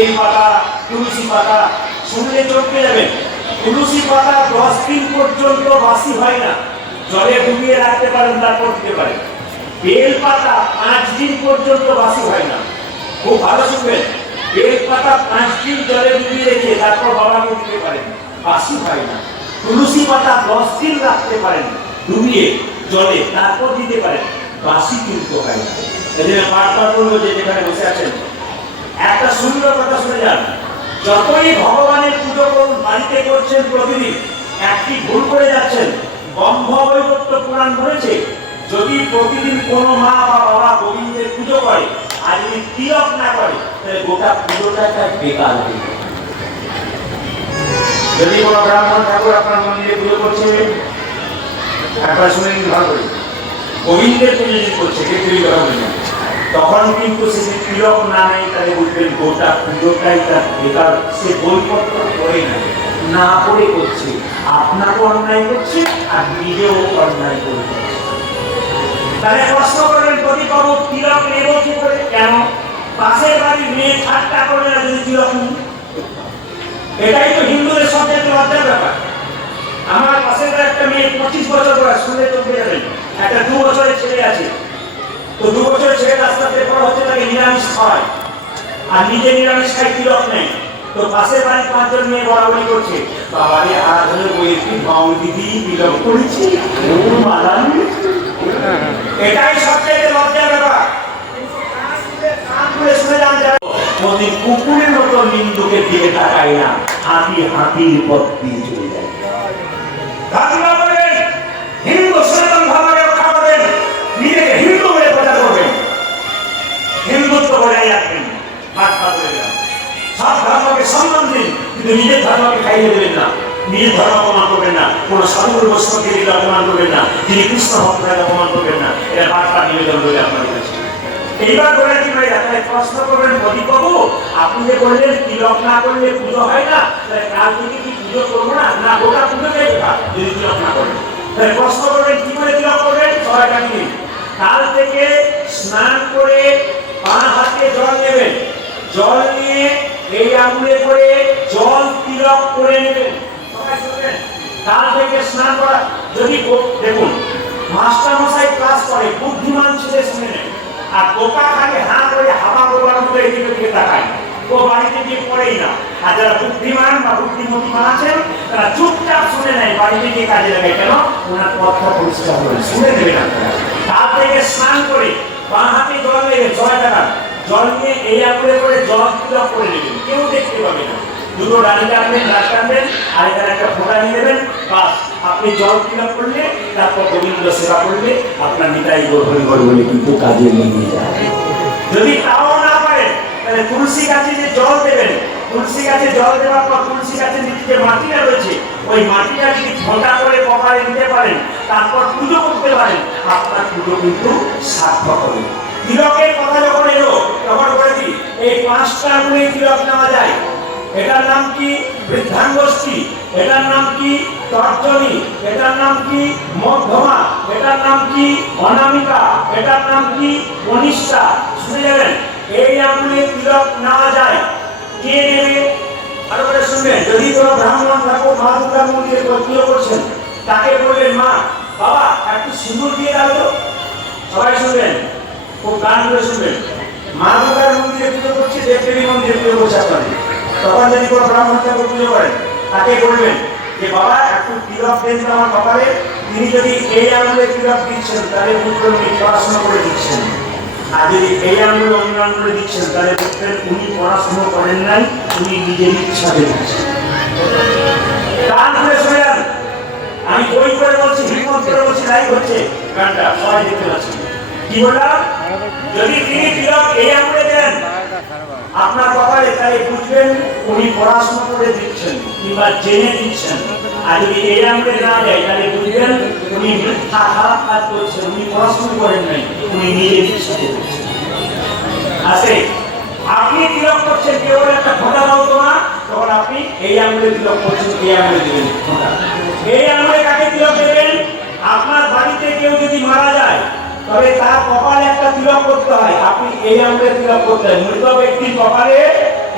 বেল পাতা, তুলসী পাতা শুনলে চমকে যাবেন। তুলসী পাতা 10 দিন পর্যন্ত বাসি হয় না, জলে ডুবিয়ে রাখতে পারেন, তারপর দিতে পারেন। বেল পাতা 5 দিন পর্যন্ত বাসি হয় না। খুব ভালো শুনবেন, বেল পাতা 5 দিন জলে ডুবিয়ে রেখে তারপর বাবাকে দিতে পারেন, বাসি হয় না। তুলসী পাতা 10 দিন রাখতে পারেন ডুবিয়ে জলে, তারপর দিতে পারেন, বাসি কিন্তু হয় না। এই জন্য বারবার বলবো যে যেখানে বসে আছেন একটা সুন্দর কথা শুনে যান। যতই ভগবানের পুজো করুন, বাড়িতে করছেন প্রতিদিন, একটি ভুল করে যাচ্ছেন। ব্রহ্মবৈবর্ত পুরাণ বলেছে, যদি প্রতিদিন কোনো মা বা বাবা গোবিন্দের পুজো করে আর যদি তিলক না করে, তাহলে গোটা পুজোটা তার বেকার হয়ে যাবে। যদি কোনো ব্রাহ্মণ ঠাকুর আপনার মন্দিরে পুজো করছে, একবার শুনে নিন ভালো করে, গোবিন্দের পুজো যদি করছে, তখন কিন্তু সে তিলক না নেই, তাহলে বুঝবেন গোটা পুজোটাই তার বেকার। সে বইপত্র করে না করে করছে, আপনাকে অন্যায় করছে আর নিজেও অন্যায় করে করছে। তাহলে প্রশ্ন করবেন, প্রতিবাবু তিলক নেব কি করে? কেন? পাশের বাড়ির মেয়ে ঠাট্টা করে না যদি তিলক নেই? এটাই তো হিন্দুদের সবচেয়ে লজ্জার ব্যাপার। আমার পাশের একটা মেয়ে 25 বছর বয়স, শুনলে চমকে যাবেন। একটা 2 বছরের ছেলে আছে, তো 2 বছরের ছেলে রাস্তাতে পড়া হচ্ছে, তাকে নিরামিষ খাওয়ায় আর নিজে নিরামিষ খাই, তিলক নেই। তো পাশের বাড়ির 5 জন মেয়ে বরাবরি করছে, বাবারে আরাধনে বইয়ের কি বাউ দিদি তিলক করেছি, এটাই সবচেয়ে লজ্জার ব্যাপার। কোনদিন কুকুরের মতো নিন্দুকের দিকে তাকায় না, হাতির পথ দিয়ে চলে যায়। হিন্দু সনাতন ধর্মকে রক্ষা করবেন, নিজেকে হিন্দু বলে প্রচার করবেন, হিন্দুত্ব বজায় রাখবেন। সব ধর্মকে সম্মান দিন, কিন্তু নিজের ধর্মকে খাইয়ে দেবেন না, নিজের ধর্ম অপমান করবেন না, কোন সাধুর বৈষ্ণবকে দিলে অপমান করবেন না, তিনি কৃষ্ণ ভক্তকে অপমান করবেন না। এটা বারবার নিবেদন করে আপনাদের কাছে। এইবার বলে কি ভাই, আপনার প্রশ্ন করবেন, প্রদীপবাবু আপনি যে বললেন তিলক না করলে পুজো হয় না, তাহলে কাল থেকে কি পুজো করবো না? না, গোটা পুজো দেবে যদি তিলক না করেন। তাহলে প্রশ্ন করবেন, কি করে তিলক করবেন? সবাই কাটিয়ে কাল থেকে স্নান করে বাঁ হাতে জল নেবেন, জল নিয়ে এই আঙুলে করে জল তিলক করে নেবেন। সবাই শুনবেন, কাল থেকে স্নান করা। যদি দেখুন মাস্টার মশাই ক্লাস করে, বুদ্ধিমান ছেলে শুনে নেন, আর বোকা খালি হাঁ করে হাওয়া গোবার মতো এদিকে দিকে তাকায়, ও বাড়িতে গিয়ে পড়েই না। আর যারা বুদ্ধিমান বা বুদ্ধিমতীমান আছেন, তারা চুপচাপ শুনে নেয়, বাড়িতে গিয়ে কাজে লাগায়। কেন? ওনার কথা পরিষ্কার করে শুনে দেবেন আপনারা। তার থেকে স্নান করে বাঁ হাতে জল নেবেন, 6 টাকা জল নিয়ে এই আঙুলে করে জল তিলক করে নেবেন, কেউ দেখতে পাবে না। দুটো ডালি রাখবেন, রাখ টানবেন, আর এখানে একটা ফোঁটা নিয়ে নেবেন, বাস আপনি জল তিলক করলে, তারপর গোবিন্দ সেবা করলে আপনার নিতাই গৌর হরি বল বলে কিন্তু কাজে লেগে যায়। যদি তাও না পারেন, তাহলে তুলসী গাছে যে জল দেবেন, তুলসী গাছে জল দেওয়ার পর তুলসী গাছের নিচে যে মাটিটা রয়েছে, ওই মাটিটা যদি ফোঁটা করে কপালে দিতে পারেন, তারপর পুজো করতে পারেন, আপনার পুজো কিন্তু সার্থক হবে। তিলকের কথা যখন এলো, তখন বলেছি এই 5টা আঙুলে তিলক নেওয়া যায়। এটার নাম কি? বৃদ্ধাঙ্গুষ্ঠী। এটার নাম কি? তর্জনী। এটার নাম কি? মধ্যমা। এটার নাম কি? অনামিকা। এটার নাম কি? কনিষ্ঠা। শুনে যাবেন, এই আঙুলে তিলক নেওয়া যায়। কে নেবে? আরো করে শুনবেন, যদি কোনো ব্রাহ্মণ ঠাকুর মা দুর্গার মন্দিরে পুজো করছেন, তাকে বললেন, মা বাবা একটু সিঁদুর দিয়ে দাও তো। সবাই শুনবেন, খুব গান করে শুনবেন। মা দুর্গার মন্দিরে পুজো করছে, দেবদেবী মন্দিরে পুজো করছে আপনাদের, তখন যদি কোনো ব্রাহ্মণ ঠাকুর পুজো করেন, তাকে বলবেন যে বাবা একটু তিলক দেন আমার কপালে। তিনি যদি এই আঙুলে তিলক দিচ্ছেন, তাহলে বুঝবেন উনি পড়াশোনা করে দিচ্ছেন, আর যদি এই আঙুলে অন্য আঙুলে দিচ্ছেন, তাহলে বুঝবেন উনি পড়াশোনা করেন নাই, উনি নিজের ইচ্ছাতে দিচ্ছেন। গান করে শুনে যান, আমি বই করে বলছি, হিম্মত করে বলছি, লাইভ হচ্ছে গানটা, সবাই দেখতে পাচ্ছি। কি বললাম? যদি তিনি তিলক এই আঙুলে দেন আপনার কপালে, তাহলে বুঝবেন উনি পড়াশোনা করে দিচ্ছেন কিংবা জেনে দিচ্ছেন। আর যদি এই আঙুলে না দেয়, তাহলে বুঝবেন উনি মিথ্যা খারাপ কাজ করছেন, উনি পড়াশোনা করেন নাই, উনি নিজের ইচ্ছাতে করছেন। আছে আপনি তিলক করছেন, কেউ একটা ফোঁটা দাও তোমার, তখন আপনি এই আঙুলে তিলক করছেন, এই আঙুলে দেবেন ফোঁটা। এই আঙুলে কাকে তিলক দেবেন? আপনার বাড়িতে কেউ যদি মারা যায়, তবে তার কপালে একটা তিলক করতে হয়, আপনি এই আঙুলে তিলক করতে হয়। মৃত ব্যক্তির কপালে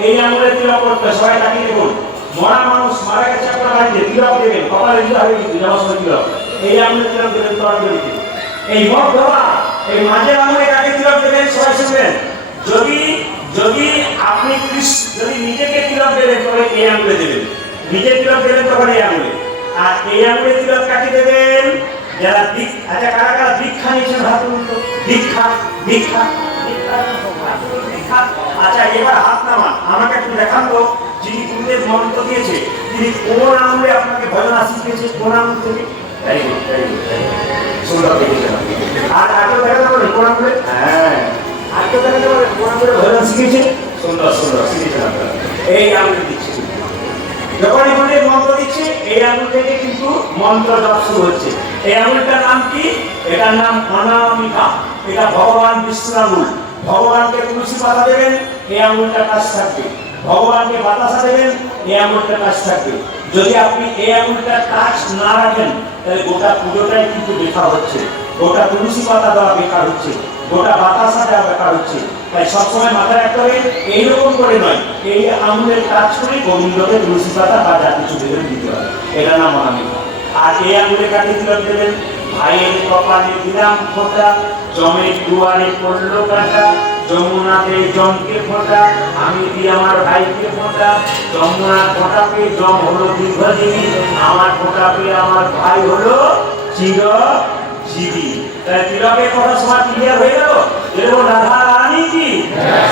এই আঙুলে তিলক করতে সবাই তাকিয়ে দেখুন। মরা মানুষ মারা গেছে আপনার বাড়িতে, তিলক দেবেন, কপালে দিতে হবে কিন্তু জবাসন তিলক। এই আঙুলে তিলক দেবেন তো আগে দিতে। এই মধ্যমা এই মাঝের আঙুলে কাকে তিলক দেবেন সবাই শুনবেন। যদি যদি আপনি যদি নিজেকে তিলক দেবেন তবে এই আঙুলে দেবেন, নিজে তিলক দেবেন তখন এই আঙুলে। আর এই আঙুলে তিলক কাকে দেবেন? যারা আচ্ছা কারা কারা দীক্ষা নিয়েছেন হাত তুলুন তো। দীক্ষা দীক্ষা দীক্ষা। আচ্ছা এবার হাত নামান, আমাকে একটু দেখান তো যিনি গুরুদেব মন্ত্র দিয়েছে তিনি কোন আঙুলে আপনাকে ভজনা শিখিয়েছে, কোন আঙুল থেকে? সুন্দর দেখেছেন। আর আগে দেখাতে পারবেন কোন আঙুলে? হ্যাঁ আগে দেখাতে পারবেন কোন আঙুলে ভজনা শিখিয়েছে? সুন্দর সুন্দর শিখেছেন আপনারা। এই আঙুলে দিচ্ছে, যখন গুরুদেব মন্ত্র দিচ্ছে এই আঙুল থেকে কিন্তু মন্ত্র জপ শুরু হচ্ছে। এই আঙুলটার নাম কি? এটার নাম অনামিকা। এটা ভগবান বিষ্ণুর আঙুল। ভগবানকে তুলসী পাতা দেবেন, এই আঙুলটা কাজ থাকবে। ভগবানকে বাতাসা দেবেন, এই আঙুলটা কাজ থাকবে। যদি আপনি এই আঙুলটা কাজ না রাখেন তাহলে গোটা পুজোটাই কিন্তু বেকার হচ্ছে, গোটা তুলসী পাতা দেওয়া বেকার হচ্ছে, গোটা বাতাসা দেওয়া বেকার হচ্ছে। তাই সবসময় মাথায় রাখতে হবে এইরকম করে নয়, এই আঙুলের কাজ করে গোবিন্দকে তুলসী পাতা বা যা কিছু দেবেন দিতে হবে, এটা নাম অনামিকা। আর এই আঙুলে কাকে তিলক দেবেন? ভাইয়ের কপালে দিলাম ফোঁটা, জমের দুয়ারে পড়লো কাটা, যমুনাতে জমকে ফোঁটা, আমি দিই আমার ভাইকে ফোঁটা, যমুনার ফোঁটা পেয়ে জম হলো দীর্ঘজীবী, আমার ফোঁটা পেয়ে আমার ভাই হলো চিরজীবী। তাই তিলকের কথা সবার ক্লিয়ার হয়ে গেল। এরকম রাধা রানী কি,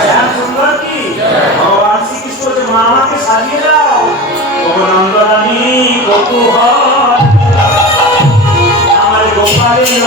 শ্যাম সুন্দর কি, ভগবান শ্রীকৃষ্ণ যে মা আমাকে সাজিয়ে দাও, নন্দরানী কৌতূহল আমার গোপালের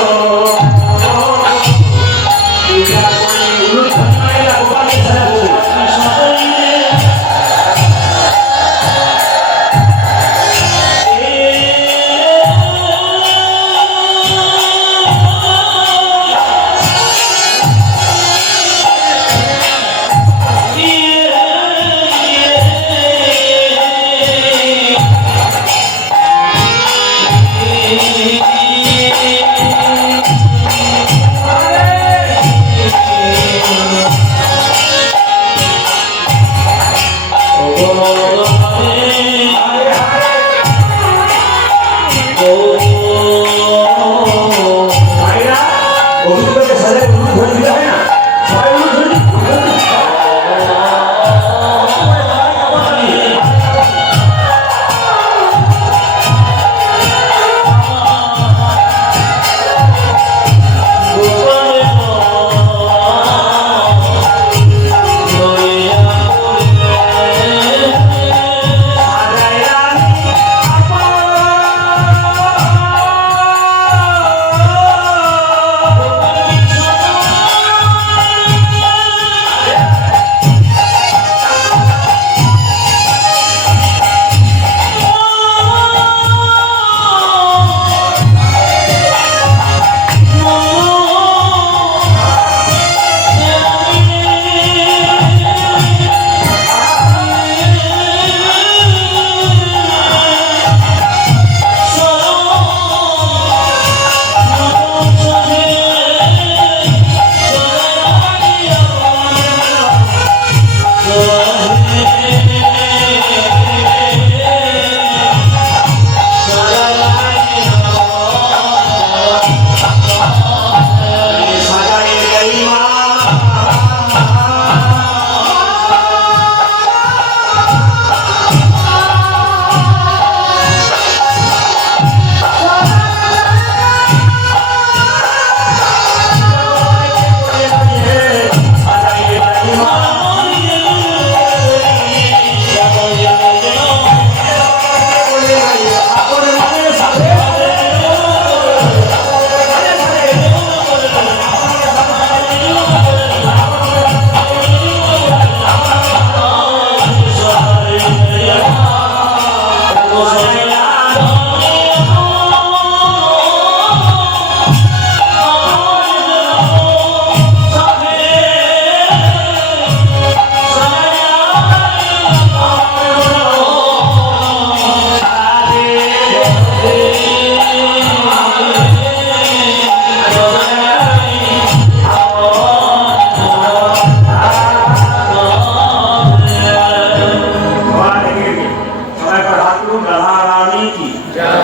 हाथ को राधा रानी की राधा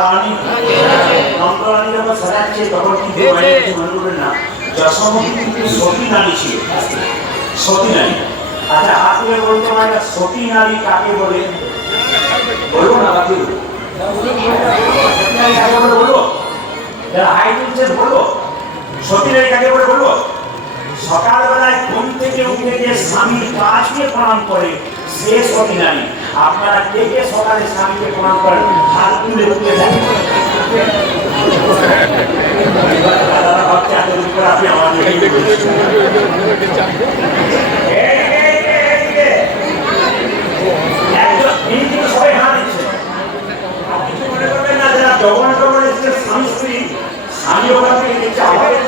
रानी नंद रानी जब सजाচ্ছে তখন কিন্তু মায়ের কিছু মনে করবেন না যশোমতি কিন্তু সতী নারী ছিল সতী নারী আচ্ছা হাত তুলে বলতে পারে সতী নারী কাকে বলে বলবো না বাকি বলবো যারা হাই তুলছেন বলবো সতী নারী কাকে বলে বলবো সকালবেলায় ঘুম থেকে উঠে যে স্বামীর কাছে প্রণাম করে সে সতী নারী আপনারা কে কে সকালে স্বামীকে প্রণাম করেন হাত তুলে উঠে দেখেন আপনি আমাদের সবাই হাত দিচ্ছে কিছু মনে করবেন না যারা জগন জগন এসছে স্বামী স্ত্রী স্বামী ওখান থেকে দেখছে আমাদের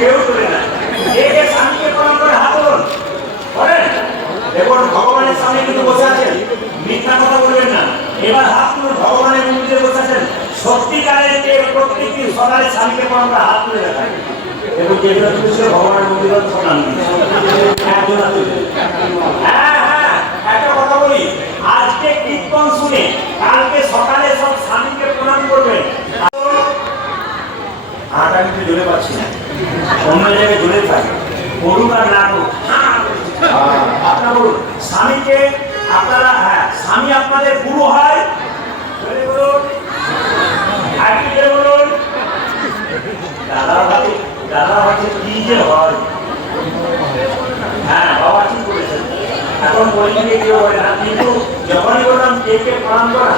কেউ করে না কে কে স্বামীকে প্রণাম করে হাত তোলেন করেন দেখুন ভগবানের সামনে কিন্তু বসে আছেন মিথ্যা কথা বলবেন না এবার হাত তুলে ভগবানের মন্দিরে বসে আছেন সত্যিকারের যে প্রত্যেকটি সকালে স্বামীকে প্রণাম করে হাত তুলে দেখায় এবং যেগুলো তুলেছিল ভগবানের মন্দিরে প্রণাম একজন হ্যাঁ হ্যাঁ একটা কথা বলি আজকে কীর্তন শুনে কালকে সকালে সব স্বামীকে প্রণাম করবেন আটা কিন্তু জোরে পাচ্ছি না অন্য জায়গায় জোরে থাকে করুন আর না করুন আপনার বলুন স্বামীকে আপনারা হ্যাঁ স্বামী আপনাদের গুরু হয় বলুন আর কি বলুন দাদা ভাই কি যে হয় হ্যাঁ বাবা ঠিক করেছেন এখন বলিয়ে কেউ হয় না কিন্তু যখনই বললাম কে কে প্রণাম করে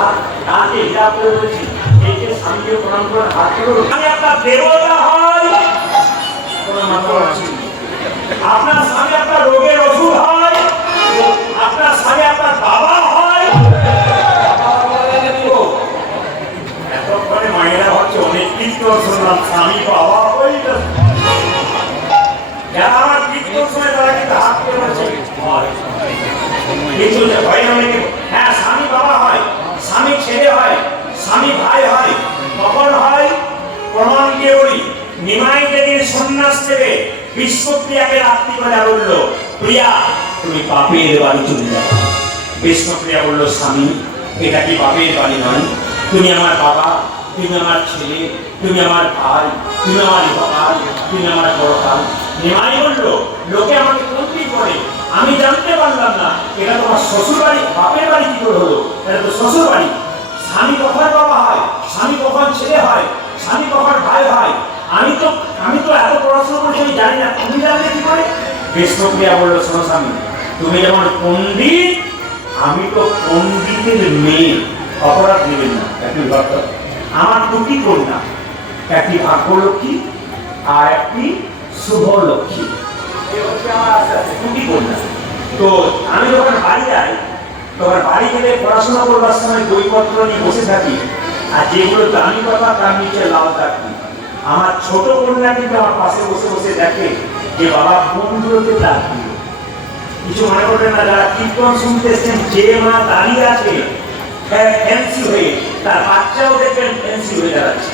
হাতে হিসাব করে বলছি কে কে স্বামীকে প্রণাম করে হাত করুন আমি আপনার দেবতা হয় কোনো মাত্র আছে আপনার স্বামী আপনার রোগের ওষুধ হয় আপনার স্বামী আপনার বাবা হয় এতক্ষণে মায়েরা হচ্ছে অনেক কীর্তন শুনলাম স্বামী বাবা হয় যারা আমার কীর্তন শুনে তারা কিন্তু হাত করে বলছে কিছু ভয় অনেকে হ্যাঁ স্বামী বাবা হয় স্বামী ছেলে হয় স্বামী ভাই হয় কখন হয় প্রমাণ দিয়ে বলি নিমাই দেবীর সন্ন্যাস থেকে বিষ্ণুপ্রিয়াকে রাত্রিবেলা বলল প্রিয়া তুমি বাপের বাড়ি চলে যাও বিষ্ণুপ্রিয়া বলল স্বামী এটা কি বাপের বাড়ি নয় তুমি আমার বাবা তুমি আমার ছেলে তুমি আমার ভাই তুমি আমার ভাই তুমি আমার বড় ভাই নিমাই বলল লোকে আমাকে কোনটি করে আমি জানতে পারলাম না এটা তোমার শ্বশুর বাড়ি বাপের বাড়ি কি করে হলো এটা তো শ্বশুর বাড়ি স্বামী কখন বাবা হয় স্বামী কখন ছেলে হয় স্বামী কখন ভাই হয় আমি তো এত পড়াশোনা করছি আমি জানি না তুমি জানলে কি করে বিষ্ণুপ্রিয়া বলল শোনো স্বামী তুমি যেমন পণ্ডিত আমি তো পণ্ডিতের মেয়ে অপরাধ নেবেন না একটি আমার দুটি কন্যা একটি ভাগ্যলক্ষ্মী আর একটি শুভ লক্ষ্মী এই হচ্ছে আমার আশা আছে দুটি কন্যা তো আমি যখন বাড়ি যাই তখন বাড়ি গেলে পড়াশোনা করবার সময় বইপত্র নিয়ে বসে থাকি আর যেগুলো দামি কথা তার নিচে লাল থাকি আমার ছোট কন্যা কিন্তু আমার পাশে বসে বসে দেখে যে বাবা কোনগুলোতে ডাক দিল কিছু মনে করবেন না যারা কীর্তন শুনতে এসছেন যে মা দাঁড়িয়ে আছে ফ্যান্সি হয়ে তার বাচ্চাও দেখবেন ফ্যান্সি হয়ে যাচ্ছে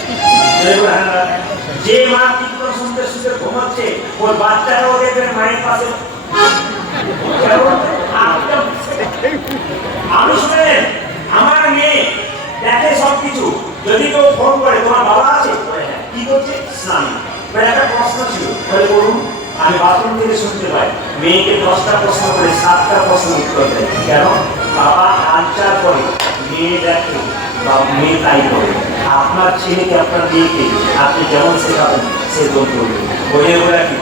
যে মা কীর্তন শুনতে শুনতে ঘুমাচ্ছে ওর বাচ্চারাও দেখবেন মায়ের পাশে আমি শুনেন আমার মেয়ে দেখে সবকিছু যদি কেউ ফোন করে তোমার বাবা আছে কি করছে স্নান একটা প্রশ্ন ছিল বলুন আমি বাথরুম থেকে শুনতে পাই মেয়েকে 10টা প্রশ্ন করে 7টা প্রশ্ন উত্তর দেয় কেন বাবা আনসার করে মেয়ে দেখে বা মেয়ে তাই করে আপনার ছেলেকে আপনার মেয়েকে আপনি যেমন শেখাবেন সে দোল করবেন বইয়ে বলে কি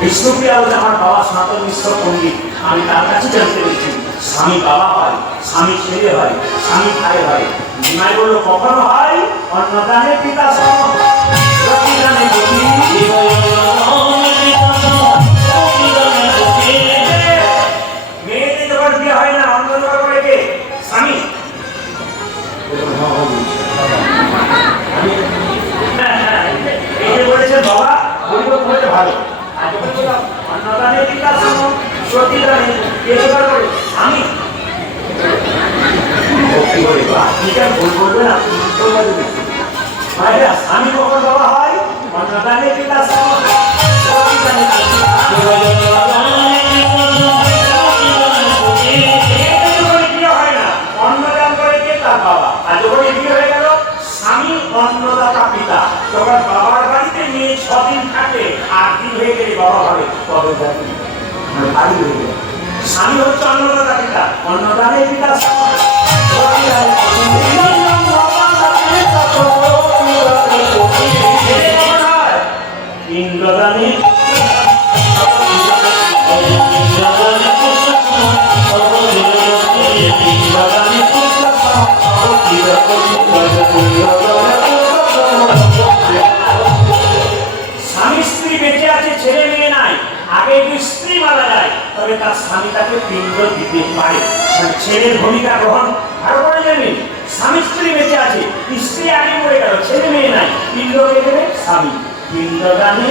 বিষ্ণুপ্রিয়া বলে আমার বাবা সনাতন মিশ্র পণ্ডিত আমি তার কাছে জানতে পেরেছি স্বামী বাবা হয় স্বামী ছেলে হয় স্বামী ভাই হয় নিমাই বলল কখনো হয় অন্নদানে পিতা সম প্রতিদানে গতি মেয়েদের যখন বিয়ে হয় না অন্য জোগাড় করে কে স্বামী এই যে বলেছেন বাবা পরিবর্তন হলে ভালো আর যখন বললাম অন্নদানে পিতা সম প্রতিদানে কে জোগাড় করে স্বামী ঠিক আছে ভুল বলবেন আপনি স্বামী কখন বাবা হয় অন্নদানে পিতা সম প্রতিদানে হবে কবে যাবে ভারী হয়ে যাবে। স্বামী হচ্ছে অন্নদাতা পিতা, অন্নদানের পিতা ইন্দ্রদানী স্বামী স্ত্রী বেঁচে আছে, ছেলে মেয়ে নাই, আগে যদি স্ত্রী মারা যায় তবে তার স্বামী তাকে পিণ্ড দিতে পারে, মানে ছেলের ভূমিকা গ্রহণ ভালো করে জানেন। স্বামী স্ত্রী বেঁচে আছে, স্ত্রী আগে মরে গেল, ছেলে মেয়ে নাই, পিণ্ড কে দেবে? স্বামী। পিণ্ডদানে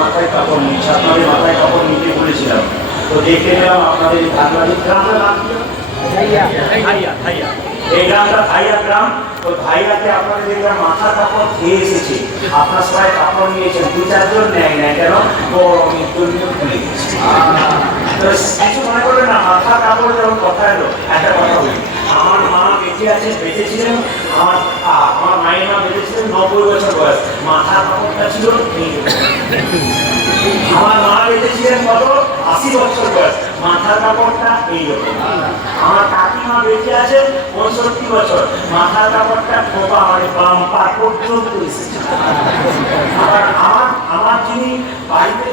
মাথায় কাপড় নিচ্ছে, আপনাদের মাথায় কাপড় নিতে বলেছিলাম, তো দেখে নিলাম আপনাদের ধানবাড়ির গ্রামের নাম কি? এই গ্রামটা ধাইয়া গ্রাম। তো ধাইয়াতে আপনাদের দেখলাম মাথার কাপড় খেয়ে এসেছে, আপনার সবাই কাপড় নিয়েছেন, দু চারজন নেয় না কেন? গরমের জন্য খুলে গেছে। কিছু মনে করবেন না, মাথার কাপড় যখন কথা এলো, একটা কথা বলি, আমার মা বেঁচে আছে, বেঁচেছিলেন, আমার মায়ের মা বেঁচেছিলেন 90 বছর বয়স, মাথার কাপড়টা ছিল এই। আমার মা বেঁচেছিলেন কত? 80 বছর বয়স, মাথার কাপড়টা এইরকম। আমার কাকিমা বেঁচে আছেন 65 বছর, মাথার কাপড়টা খোপা মানে বাম্পার পর্যন্ত এসেছে। আমার যিনি বাড়িতে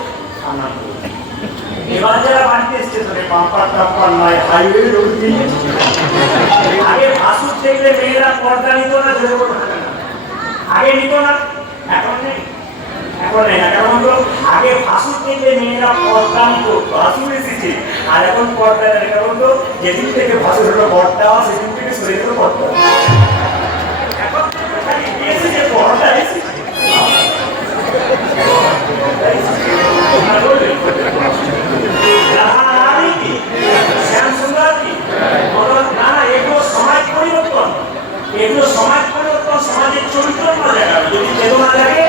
এবার যারা বাড়িতে এসছে বাম্পার টাম্পার নয়, হাইওয়ে রোড দিয়ে আগে ভাসুর দেখলে মেয়েরা পর্দা নিত না, আগে নিত না, এখন নেই, এখন নেই না। কেমন হলো? আগে ভাসুর দেখলে মেয়েরা পর্দা নিত, ভাসুর এসেছে, আর এখন পর্দা নেই। কেমন হলো? যেদিন থেকে ভাসুর হলো পর্দা, সেদিন থেকে সরে গেল পর্দা। এখন এসেছে পর্দা এসেছে, এগুলো সমাজ পরিবর্তন, সমাজের চরিত্র না লাগে, যদি চেতনা লাগে।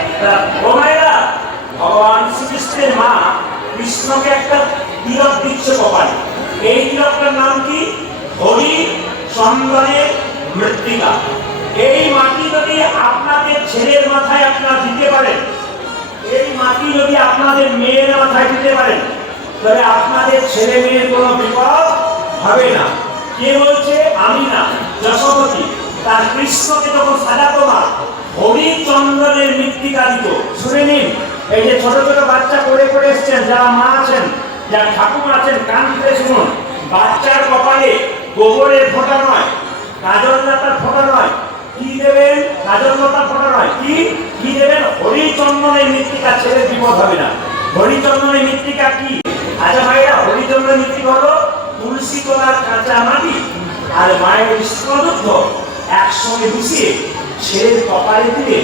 ও মায়েরা, ভগবান শ্রীকৃষ্ণের মা কৃষ্ণকে একটা তিলক দিচ্ছে কপালে, এই তিলকটার নাম কি? হরি চন্দনের মৃত্তিকা। এই মাটি যদি আপনাদের ছেলের মাথায় আপনারা দিতে পারেন, এই মাটি যদি আপনাদের মেয়ের মাথায় দিতে পারেন, তবে আপনাদের ছেলে মেয়ের কোনো বিপদ হবে না। কে বলছে? আমি না, যশোমতী তার কৃষ্ণকে যখন সাজাতো মা হরিচন্দনের মৃত্তিকা দিত। শুনে নিন, এই যে ছোট ছোট বাচ্চা পড়ে পড়ে এসছেন, যারা মা আছেন, যারা ঠাকুমা আছেন, কান খুলে শুনুন, বাচ্চার কপালে গোবরের ফোঁটা নয়, কাজল লতার ফোঁটা নয়, কি দেবেন? কাজল লতার ফোঁটা নয়, কি দেবেন? হরিচন্দনের মৃত্তিকা। ছেলে বিপদ হবে না। হরিচন্দনের মৃত্তিকা কি? আচ্ছা ভাইরা, হরিচন্দনের মৃত্তিকা হলো তুলসী তলার কাঁচা মাটি আর মায়ের বিষ্ণুদুগ্ধ একসঙ্গে মিশিয়ে ছেলের কপালে দিলে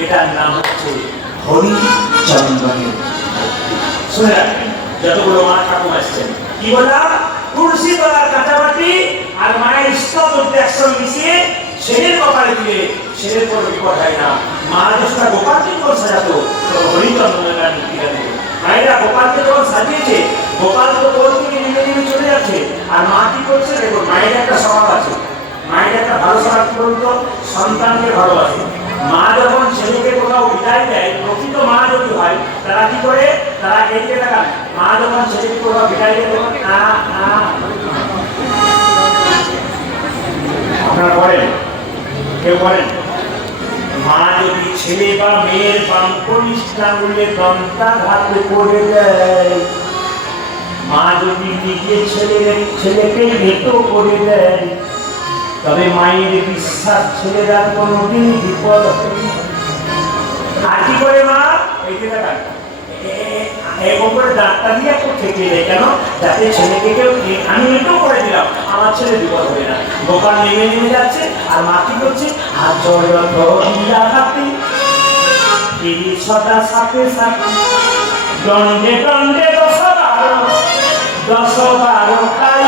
এটার নাম হচ্ছে হরিচন্দনের। শুনে রাখবেন, যতগুলো মা ঠাকুমা আসছেন, কি বললাম? তুলসী তলার কাঁচা মাটি আর মায়ের বিষ্ণুদুগ্ধ একসঙ্গে মিশিয়ে ছেলের কপালে দিলে ছেলের কোনো বিপদ হয় না। মা যখন গোপালকে যখন সাজাতো, হরিচন্দনের মৃত্তিকা দিত। মায়েরা গোপালকে যখন সাজিয়েছে, গোপাল তো কোল থেকে নেমে নেমে চলে যাচ্ছে, আর মা কি করছে? দেখুন, মায়ের একটা স্বভাব আছে, মায়ের একটা ভালো স্বভাব কি বলতো? সন্তানকে ভালোবাসে। মা যখন ছেলেকে কোথাও বিদায় দেয়, প্রকৃত মা যদি হয়, তারা কি করে? তারা এগিয়ে থাকান। মা যখন ছেলেকে কোথাও বিদায় দেয়, তখন আপনারা বলেন, কেউ বলেন? মা যদি ছেলে বা মেয়ের বামকনিষ্ঠাঙ্গুলে দন্তাঘাতে করে দেয়, মা যদি নিজের ছেলেকে ভেটো করে দেয়, তবে মায়ের বিশ্বাস ছেড়ে দেওয়ার কোনোদিন বিপদ হবে না। আর কি করে মা এই যে দেখা এরকম করে ডাক্তার দিয়ে একটু ঠেকিয়ে দেয় কেন, যাতে ছেলেকে কেউ আমি এটাও করে দিলাম আমার ছেলে বিপদ হবে না। গোপাল নেমে নেমে যাচ্ছে আর মা কি করছে, সদা সাথে সাথে দণ্ডে দণ্ডে 10-12 খাই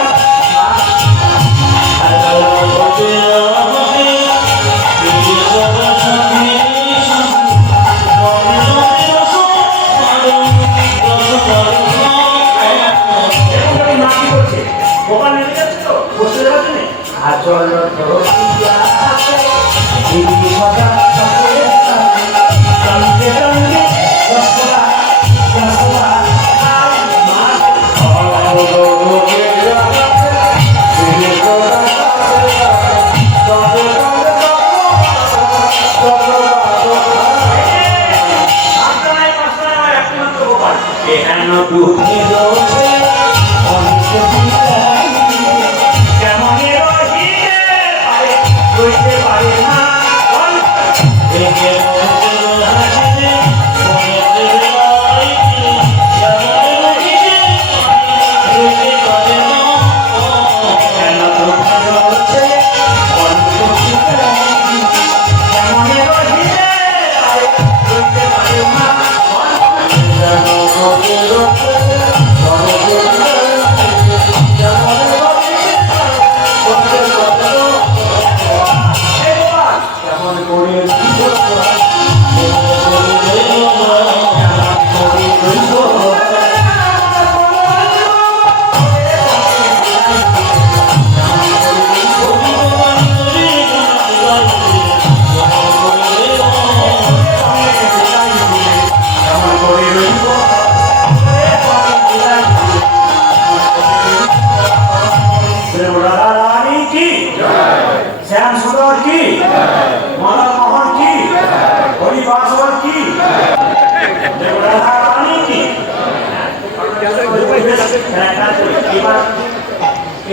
গোপাল নেমে যাচ্ছে তো বসে যাচ্ছে না আচল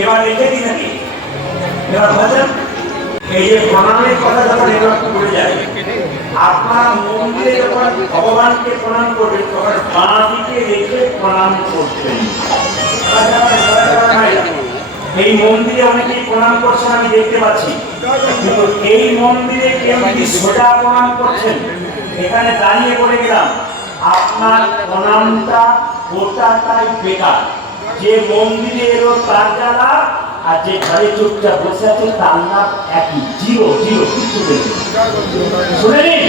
এবার লিখে দিই নাকি এবার বলেন এই যে প্রণামের কথা যখন এবার বলে যায় আপনারা মন্দিরে যখন ভগবানকে প্রণাম করবেন তখন বাঁ দিকে রেখে প্রণাম করবেন। এই মন্দিরে অনেকেই প্রণাম করছেন আমি দেখতে পাচ্ছি, কিন্তু এই মন্দিরে কেউ যদি সোজা প্রণাম করছেন এখানে দাঁড়িয়ে বলে গেলাম আপনার প্রণামটা গোটাটাই বেকার। যে মন্দিরে এলো তার জ্বালা আর যে ঘরে চুপচাপ বসে আছে তার নাম একই, জিরো জিরো কিছু শুনে নিন।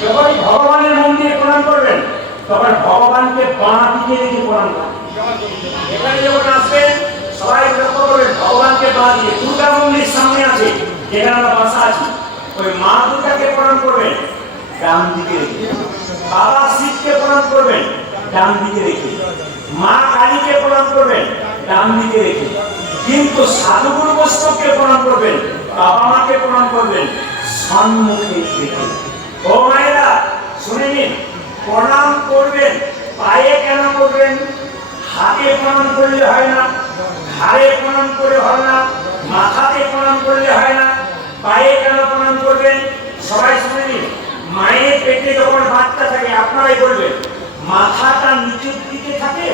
যখন ভগবানের মন্দিরে প্রণাম করবেন তখন ভগবানকে বাঁ দিকে রেখে প্রণাম করবেন। এখানে যখন আসবেন সবাই লক্ষ্য করবেন ভগবানকে বাঁ দিকে। দুর্গা মন্দির সামনে আছে যেখানে আমরা বাসা আছি, ওই মা দুর্গাকে প্রণাম করবেন ডান দিকে রেখে। বাবা শিবকে প্রণাম করবেন ডান দিকে রেখে। মা কালীকে প্রণাম করবেন ডান দিকে রেখে। কিন্তু সাধুগুরু বৈষ্ণবকে প্রণাম করবেন, বাবা মাকে প্রণাম করবেন সম্মুখে রেখে। ও মায়েরা শুনে নিন, প্রণাম করবেন পায়ে কেন করবেন? হাতে প্রণাম করলে হয় না, ঘাড়ে প্রণাম করে হয় না, মাথাতে প্রণাম করলে হয় না, পায়ে কেন প্রণাম করবেন? সবাই শুনে নিন, মায়ের পেটে যখন বাচ্চা থাকে আপনারাই বলবেন মাথাটা নিচের দিকে থাকে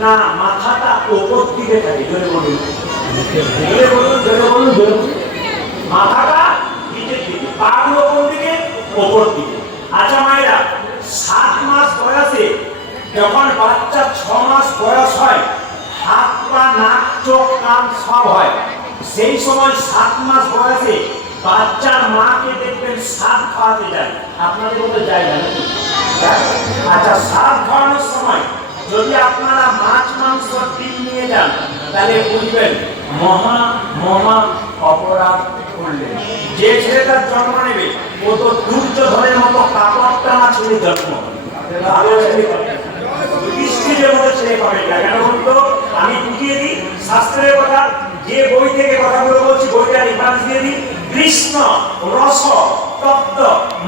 না মাথাটা উপর দিকে থাকে? জোরে বলুন, জোরে বলুন, জোরে বলুন, জোরে বলুন। মাথাটা নিচের দিকে, পাগুলো কোন দিকে? উপর দিকে। আচ্ছা মায়েরা, 7 মাস বয়সে যখন বাচ্চা 6 মাস বয়স হয়, হাত পা নাক চোখ কান সব হয়, সেই সময় 7 মাস বয়সে বাচ্চার মাকে দেখবেন সাত খাওয়াতে যায়। আপনাদের মধ্যে যায় না? আচ্ছা, সাত খাওয়ানোর সময় যদি আপনারা মাছ মাংস ডিম নিয়ে যান তাহলে বুঝবেন মহা মহা অপরাধ করলেন। যে ছেলেটার জন্ম নেবে ও তো দুর্যোধনের মতো কাপড় টানা ছেলে জন্ম, ভালো ছেলে বৃষ্টির মতো ছেলে পাবে না। কেন বলতো? আমি বুঝিয়ে দিই শাস্ত্রের কথা, যে বই থেকে কথাগুলো বলছি বইটা রেফারেন্স দিয়ে দিই। কৃষ্ণ রস তত্ত্ব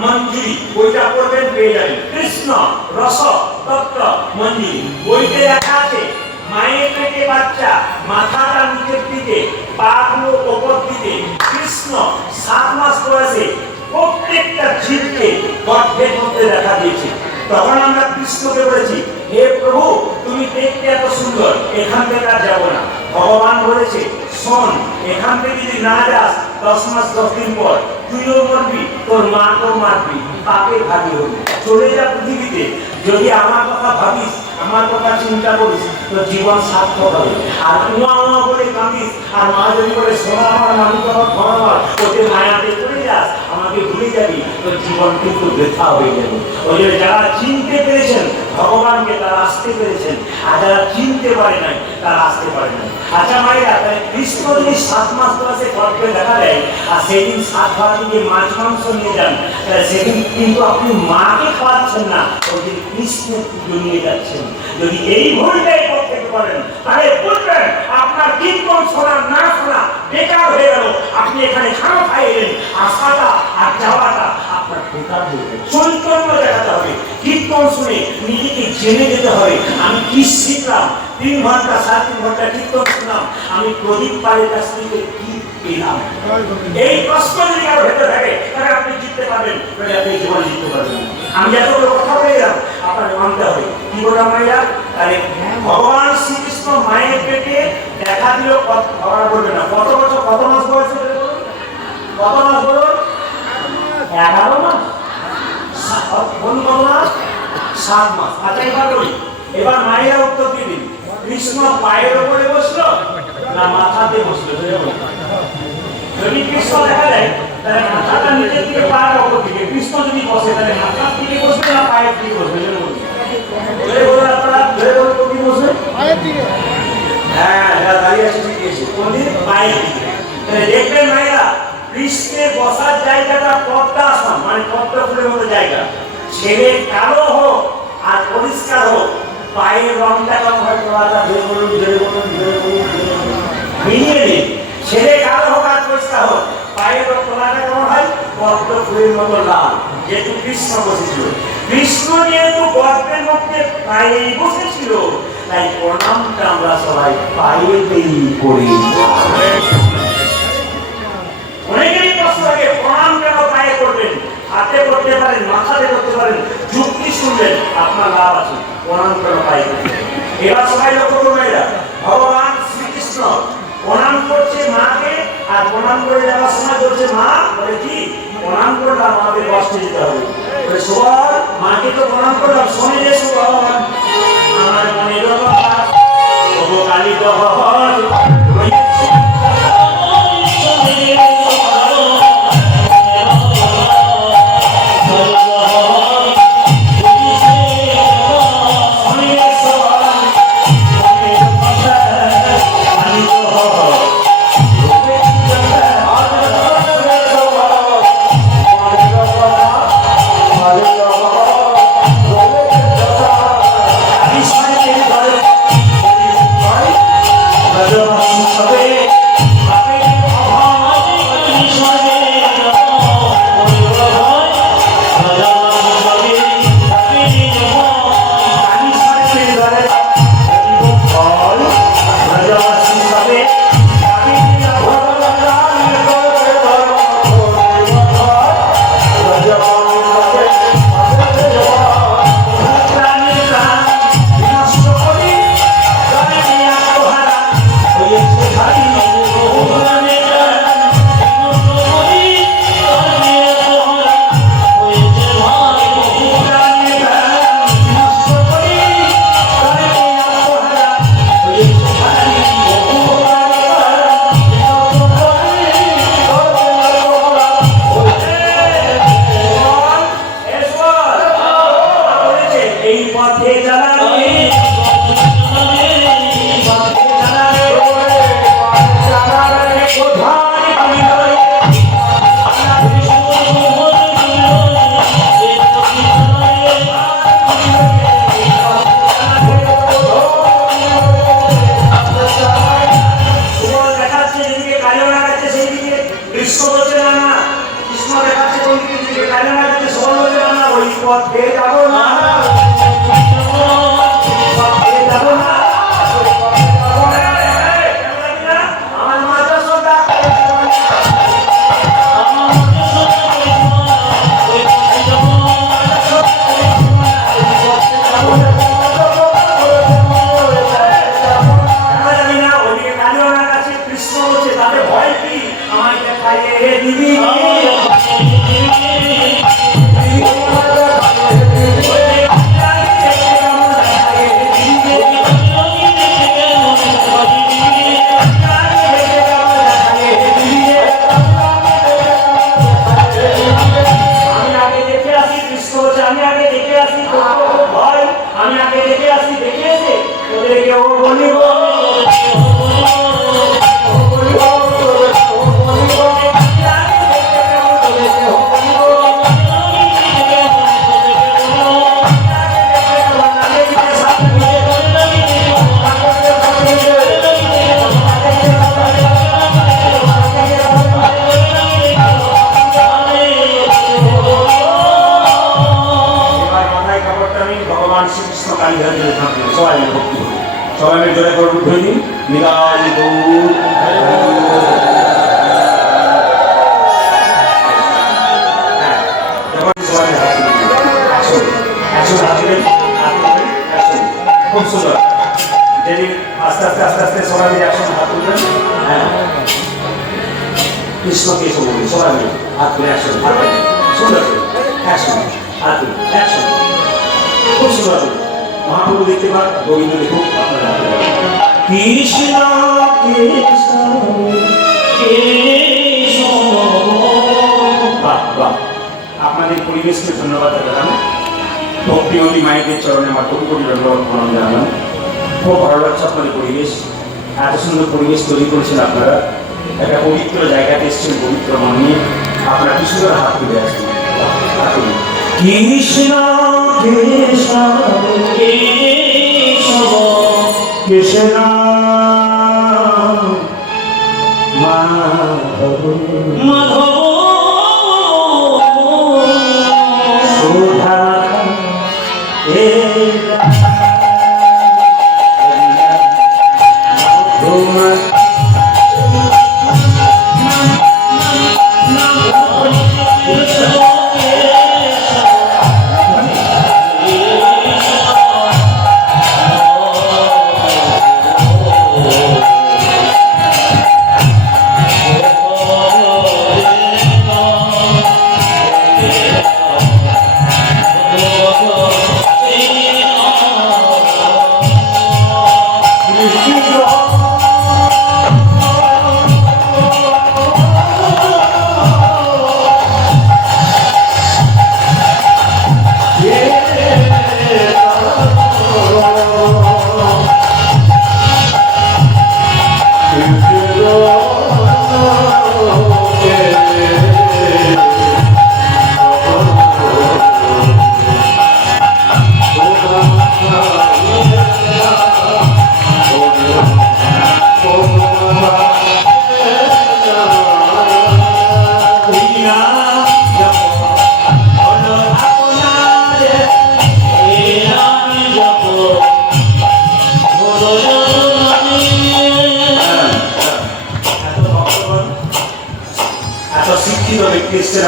মঞ্জুরি বইটা পড়বেন পেয়ে যাবেন। কৃষ্ণ রস তত্ত্ব মঞ্জুরি বইতে লেখা আছে মায়ের পেটে বাচ্চা, মাথাটা নিচের দিকে, পাগুলো ওপর দিকে। কৃষ্ণ 7 মাস বয়সে প্রত্যেকটা জীবকে গর্ভের মধ্যে দেখা দিয়েছে। তখন আমরা কৃষ্ণকে বলেছি, হে প্রভু, তুমি দেখতে এত সুন্দর, এখান থেকে আর যাবো না। ভগবান বলেছে, শোন, এখান থেকে যদি না যাস 10 মাস 10 দিন পর তুইও মরবি, তোর মাকেও মারবি, পাপে ভাগি হবি। চলে যা পৃথিবীতে। যদি আমার কথা ভাবিস, আমার কথা চিন্তা করিস, তো জীবন সার্থক হবে। আর উমা উমা বলে কাঁদিস, আর মা যদি বলে সোনা আমার, মানুষ আমার, ঘর আমার, ওদের মায়াতে পড়ে যাস, আমাকে ভুলে যাবি, তোর জীবন কিন্তু বৃথা হয়ে যাবে। ওই জন্য যারা চিনতে পেরেছেন ভগবানকে, তারা আসতে পেরেছেন, আর যারা চিনতে পারে নাই তারা আসতে পারে না। আচ্ছা মায়েরা, তাই কৃষ্ণ যদি 7 মাস বয়সে গর্ভে দেখা দেয়, আর সেদিন 7 বার দিকে মাছ মাংস নিয়ে যান, সেদিন কিন্তু আপনি মাকে খাওয়াচ্ছেন না, ওই দিন কৃষ্ণের পুজো নিয়ে যাচ্ছেন। যদি এই ভুলটাই করতে পারেন, তাহলে বুঝবেন আপনার কীর্তন শোনা না শোনা বেকার হয়ে গেল। আপনি এখানে খানা খাইলেন, আসাটা আর যাওয়াটা আপনার বেকার হয়ে গেল। চৈতন্য দেখাতে হবে, কীর্তন শুনে নিজেকে জেনে যেতে হবে, আমি কি শিখলাম। 3 ঘন্টা 3.5 ঘন্টা কীর্তন শুনলাম, আমি প্রদীপ পালের কাছ থেকে কি পেলাম? এই প্রশ্ন যদি কারো ভেতরে থাকে, তাহলে আপনি জিততে পারবেন, তাহলে আপনি জীবনে জিততে পারবেন। আমি এতগুলো কথা বলে গেলাম, আপনার মানতে হবে। কি বললাম ভাইয়া? তাহলে ভগবান শ্রীকৃষ্ণ মায়ের পেটে দেখা দিল, ভগবান বলবে না কত বছর, কত মাস বয়সে, কত মাস বলুন? 11 মাস। কোন কত মাস? 7 মাস। আচ্ছা এবার বলি, এবার মায়েরা উত্তর দিবি, কৃষ্ণ পায়ের উপরে বসলো না মাথাতে বসলো? যদি কৃষ্ণ দেখা যায়, তাহলে মাথাটা নিচের দিকে, পায়ের উপর দিকে। কৃষ্ণ যদি বসে, তাহলে মাথার দিকে বসবে না পায়ের দিকে বসবে? হ্যাঁ, দাঁড়িয়ে আছে, ঠিক আছে, কোনদিন পায়ের দিকে। দেখবেন মায়েরা, কৃষ্ণের বসার জায়গাটা পদ্মাসন, মানে পদ্ম ফুলের মতো জায়গা। ছেলে কালো হোক আর পরিষ্কার হোক, পায়ের রংটা কেমন হয়? মিলিয়ে দিন। ছেলে কালো হোক আর পরিষ্কার হোক, পায়ের তলাটা কেমন হয়? পদ্ম ফুলের মতো লাল। যেহেতু কৃষ্ণ বসেছিল, কৃষ্ণ যেহেতু গর্ভের মধ্যে পায়ে বসেছিল, তাই প্রণামটা আমরা সবাই পায়েতেই করি। অনেকেরই প্রশ্ন থাকে, প্রণাম কেন পায়ে করবেন? হাতে করতে পারেন, মাথাতে করতে পারেন, যুক্তি শুনবেন, আপনার লাভ আছে। প্রণাম কেন পায়ে করবেন? এবার সবাই লক্ষ্য করুন, এরা ভগবান শ্রীকৃষ্ণ প্রণাম করছে মাকে, আর প্রণাম করে যাওয়ার সময় বলছে, মা বলে কি প্রণাম করলাম, আমাদের কষ্টে যেতে হবে। সবার মাকে তো প্রণাম করলাম, শোনে যে সুবল আমার মনের কথা, তবু কালী বহল রয়েছে। পথে যাব না, কালীঘাট জেলে থাকবে, সবাই মিলে ভক্তি করবে। সবাই মিলে জোরে করে উঠে দিন, নিতাই গৌর। হ্যাঁ, এবার সবাই মিলে হাত তুলুন। একসঙ্গে হাত তুলেন, একসঙ্গে। খুব সুন্দর। যেদিন আস্তে আস্তে আস্তে আস্তে সবাই মিলে একসঙ্গে হাত তুলবেন। হ্যাঁ, কৃষ্ণকে এসে বলুন, সবাই মিলে হাত তুলে একসঙ্গে হাত তুলুন। সুন্দর করে একসঙ্গে হাত তুলুন, একসঙ্গে। খুব সুন্দর করে মহাপ্রভু দেখতে পান, গোবিন্দ দেখুন আপনারা। কৃষ্ণ কৃষ্ণ বাহ বাহ। আপনাদের পরিবেশকে ধন্যবাদ জানালাম, ভক্তিমতী মায়েদের চরণে আমার কোটি কোটি প্রণাম জানালাম। খুব ভালো লাগছে আপনাদের পরিবেশ, এত সুন্দর পরিবেশ তৈরি করেছেন আপনারা। একটা পবিত্র জায়গাতে এসেছেন, পবিত্র মন নিয়ে আপনারা কি সুন্দর হাত তুলে আছেন। কৃষ্ণ কৃষ্ণ কৃষ্ণ মাধব মাধব সুধা এ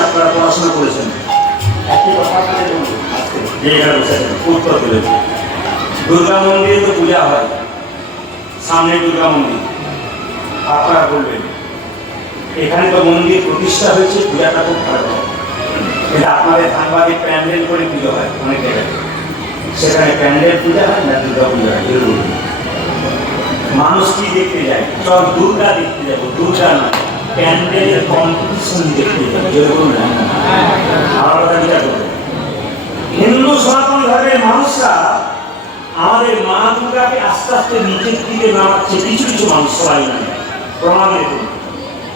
আপনারা পড়াশোনা করেছেন, একটি কথা আপনাদের উত্তর দিলেন। দুর্গা মন্দিরে তো পূজা হয়, সামনে দুর্গা মন্দির। আপনারা বলবেন এখানে তো মন্দির প্রতিষ্ঠা হয়েছে, পূজাটা খুব ভালো হয়। এটা আপনাদের ধানবাদে প্যান্ডেল করে পুজো হয় অনেক জায়গায়, সেখানে প্যান্ডেল পূজা হয় না দুর্গা পূজা হয়? মানুষ কি দেখতে যায়? চল দুর্গা দেখতে যাবো, দুর্গা নয়, প্যান্ডেলের কম্পিটিশন দেখতে যাবো। যেরকম আমার কথা বিচার করবো। হিন্দু সনাতন ধর্মের মানুষরা আমাদের মা দুর্গাকে আস্তে আস্তে নিচের দিকে নামাচ্ছে, কিছু কিছু মানুষ, সবাই মানে প্রমাণ দেখুন।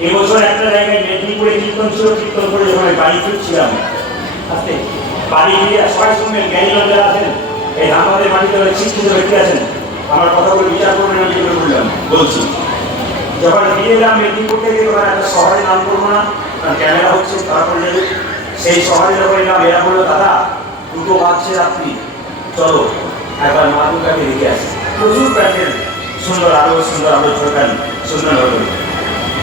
এবছর একটা জায়গায় মেদিনীপুরে কীর্তন ছিল, কীর্তন করে যখন বাড়ি ফিরছিলাম, আস্তে বাড়ি ফিরে সবাই শুনবেন, জ্ঞানীরা যারা আছেন এই আমাদের মাটিতে শিক্ষিত ব্যক্তি আছেন, আমার কথাগুলো বিচার করবেন। আমি যেগুলো বললাম বলছি, যখন ফিরে এলাম মেদিনীপুর থেকে, তখন একটা শহরের নাম করবো না, কারণ ক্যামেরা হচ্ছে, তারা করে নেবে। সেই শহরে যখন এলাম, এরা বললো দাদা দুটো বাজছে রাত্রি, চলো একবার মা দুর্গাকে দেখে আসি। প্রচুর প্যান্ডেল, সুন্দর আলো ঝোঁকানি, সুন্দর হলো।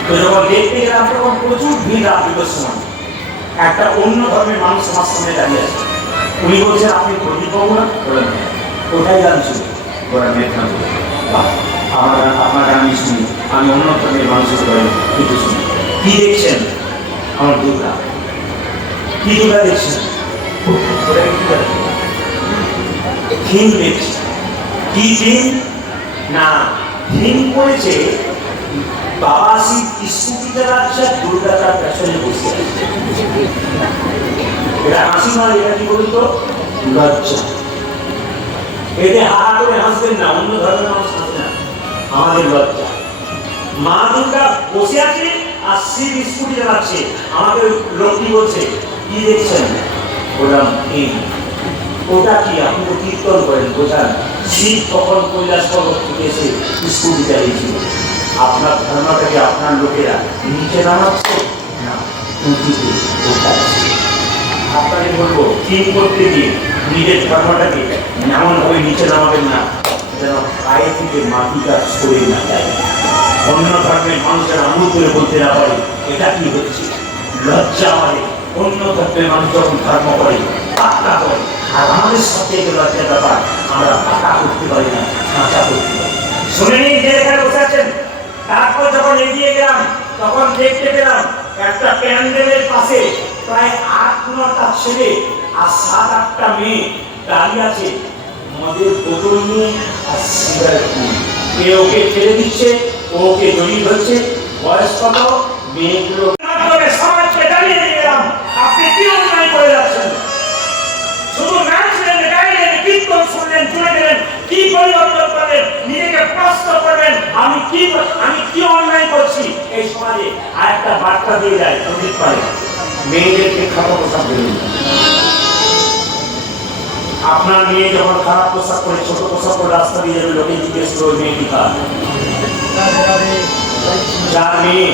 তো যখন দেখতে গেলাম তখন প্রচুর ভিড় রাত দুটোর সময়। একটা অন্য ধর্মের মানুষ আমার সামনে দাঁড়িয়ে আছে, উনি বলছেন আপনি প্রদীপ পাবো না? বলেন কোথায় গান শুনি? বলেন মেঘনাথ। আপনার গান আমি শুনি, আমি অন্য ধর্মের মানুষের বলেন কিন্তু শুনি। কি দেখছেন? আমার দুর্গা। কি দুর্গা দেখছেন? থিম দেখছি। কি থিম? না, থিম করেছে বাবা শিব স্কুটি চালাচ্ছে, দুর্গা তার পেছনে বসে আছে। এটা হাসি নয়, এটা কি বলুন তো? লজ্জা। এতে হাহা করে হাসবেন না, অন্য ধর্মের মানুষ হাসবে না, আমাদের লজ্জা। মা দুর্গা বসে আছে আর শিব স্কুটি চালাচ্ছে, আমাদের লোকটি বলছে কি দেখছেন? বললাম এই। ওটা কি? আপনি তো কীর্তন করেন, বোঝান শিব তখন কৈলাস পর্বত থেকে এসে স্কুটি চালিয়েছিল। আপনার ধর্মটাকে আপনার লোকেরা নিচে নামাচ্ছে না, উঁচুতে। আপনাকে বলবো থিম করতে গিয়ে নিজের ধর্মটাকে এমন ভাবে নিচে নামাবেন না যেন পায়ে থেকে মাটিটা সরে না যায়। অন্য ধর্মের মানুষের আঙুল করে বলতে না পারে এটা কি হচ্ছে, লজ্জা আমাদের। অন্য ধর্মের মানুষ যখন ধর্ম করে পাক্কা করে, আর আমাদের সবচেয়ে লজ্জার ব্যাপার আমরা পাকা করতে পারি না, কাঁচা করতে পারি। শুনে নিন যে এখানে বসে আছেন। তারপর যখন এগিয়ে গেলাম তখন দেখতে পেলাম একটা প্যান্ডেলের পাশে প্রায় 8-9টা ছেলে আর 7-8টা মেয়ে দাঁড়িয়ে আছে, মদের বোতল নিয়ে আর সিগারেট নিয়ে। কে ওকে ছেড়ে দিচ্ছে, ওকে জড়িয়ে ধরছে। বয়স কত? মেয়েগুলো সমাজকে দাঁড়িয়ে দিয়ে গেলাম, আপনি কি অন্যায় করে যাচ্ছেন? শুধু নাচলেন, গাইলেন, কীর্তন শুনলেন, শুনে গেলেন, কি পরিবর্তন করবেন? নিজেকে প্রশ্ন করবেন, আমি কি অন্যায় করছি এই সমাজে। আর একটা বার্তা দিয়ে যায় সন্দীপ পারে, মেয়েদেরকে খারাপ পোশাক দেবেন। আপনার মেয়ে যখন খারাপ পোশাক করে, ছোট পোশাক করে রাস্তা দিয়ে যাবে, লোকে জিজ্ঞেস করবে মেয়েটি কার? যার মেয়ে,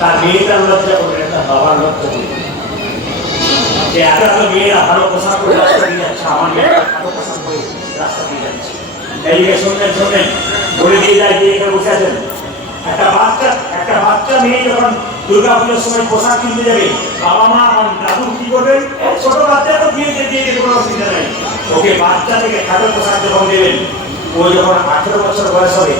তার মেয়েটার লজ্জা করবে, তার বাবার লজ্জা করবে। মেয়েরা ভালো পোশাক করে রাস্তা দিয়ে যাচ্ছে, আমার মেয়েরা ভালো পোশাক করে রাস্তা দিয়ে যাচ্ছে। এইদিকে শুনলেন বলে দিয়ে যায় যে এখানে বসে আছেন। একটা বাচ্চা মেয়ে যখন দুর্গা পুজোর সময় পোশাক কিনতে যাবে, বাবা মা দাদু কি করবেন? ছোট বাচ্চা তো দিয়ে যেতে কোনো অসুবিধা নেই, ওকে বাচ্চা থেকে খাটো পোশাক যখন দেবেন, ও যখন 18 বছর বয়স হবে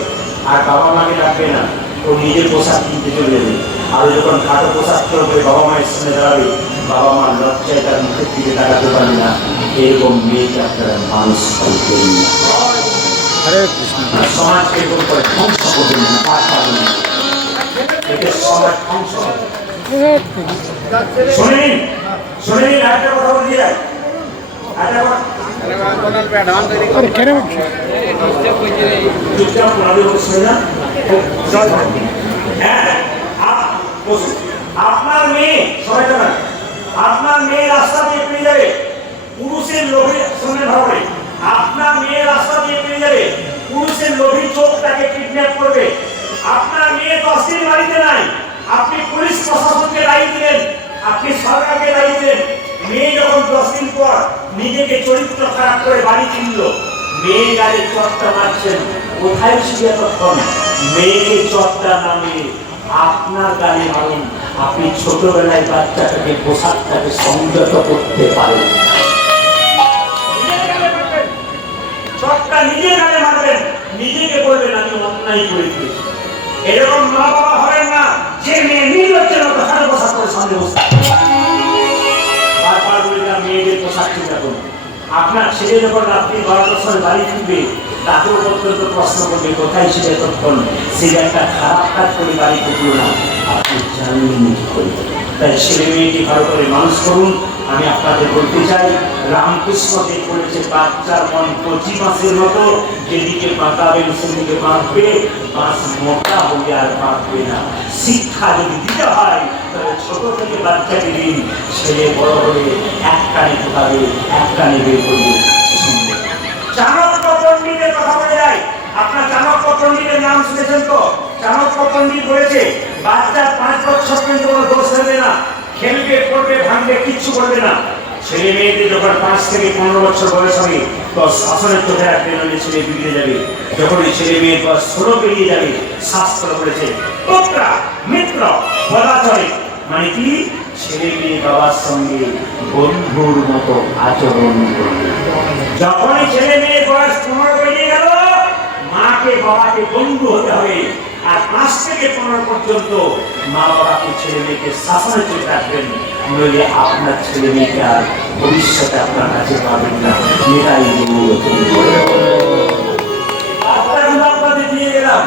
আর বাবা মাকে ডাকবে না, ও নিজের পোশাক কিনতে চলে যাবে। আর যখন খাটো পোশাক করবে, বাবা মায়ের সামনে দাঁড়াবে, বাবা মার লজ্জায় তার মুখের দিকে তাকাতে পারবে না। এরকম মেয়েকে আপনারা মানুষ করবেন না। সমাজকে এরকম করে ধ্বংস করবেন না, সমাজ ধ্বংস। শুনে নিন একটা কথা বলে যায়, আপনার মেয়ে সবাই জানেন, আপনার মেয়ে রাস্তা দিয়ে পেয়ে যাবে, পুরুষের লোভে শুনে ভাবে, আপনার মেয়ে রাস্তা দিয়ে পেয়ে যাবে, পুরুষের লোভী চোখ তাকে কিডন্যাপ করবে। আপনার মেয়ে 10 দিন বাড়িতে নাই, আপনি পুলিশ প্রশাসনকে দায়ী দিলেন, আপনি সরকারকে দায়ী দিলেন। মেয়ে যখন 10 দিন পর নিজেকে চরিত্র খারাপ করে বাড়ি কিনল, মেয়ে গায়ে চটটা মারছেন, কোথায় ছিল তখন? মেয়েকে চটটা নামে আপনার গায়ে মারুন। আপনি ছোটবেলায় বাচ্চাটাকে পোশাকটাকে সংযত করতে পারেন, চটটা নিজের গায়ে মারবেন, নিজেকে বলবেন আমি অন্যায় করে দিয়েছি। এরকম মা বাবা হবেন না যে মেয়ে নির্লজ্জের মতো সারা পোশাক করে সামনে বসে। বারবার বললাম মেয়েদের পোশাক চিন্তা করুন। আপনার ছেলে যখন রাত্রি 12টার সময় বাড়ি ফিরবে, তাকেও পর্যন্ত প্রশ্ন করবে কোথায় ছিল তখন। সে একটা খারাপ কাজ করে বাড়ি ফিরল না, আপনি জানলেন কি করবে। তাই ছেলে মেয়েকে ভালো করে মানুষ করুন। আমি আপনাদের বলতে চাই, রামকৃষ্ণ দেব বলেছে বাচ্চার মন কচি মাছের মতো, যেদিকে পাকাবেন সেদিকে বাঁধবে, মাছ মোটা হলে আর বাঁধবে না। শিক্ষা যদি দিতে হয় তাহলে ছোট থেকে বাচ্চাকে দিন, ছেলে বড় হলে এক কানে ঢোকাবে, এক কানে বের করবে। চাণক্য পণ্ডিতের কথা বলে যায়, আপনার চাণক্য পণ্ডিতের নাম শুনেছেন তো? চাণক্য পণ্ডিত বলেছে বাচ্চার 5 বছর পর্যন্ত কোনো দোষ হবে না, খেলবে পড়বে ভাঙবে কিচ্ছু করবে না। ছেলে মেয়েদের যখন 5 থেকে 15 বছর বয়স হবে, তো শাসনের চোখে রাখবেন, হলে ছেলে বিগড়ে যাবে। যখন এই ছেলে মেয়ের বয়স 16 পেরিয়ে যাবে, শাস্ত্র বলেছে পুত্রা মিত্র বলা চলে, মানে কি ছেলে মেয়ে বাবার সঙ্গে বন্ধুর মতো আচরণ করবে। যখনই ছেলে মেয়ের বয়স 15 পেরিয়ে গেল, মাকে বাবাকে বন্ধু হতে হবে। আর 5 থেকে 15 পর্যন্ত মা বাবাকে ছেলে মেয়েকে শাসনের চোখে রাখবেন, নইলে আপনার ছেলে মেয়েকে আর ভবিষ্যতে আপনার কাছে পাবেন না। এটাই আপনাদের দিয়ে গেলাম,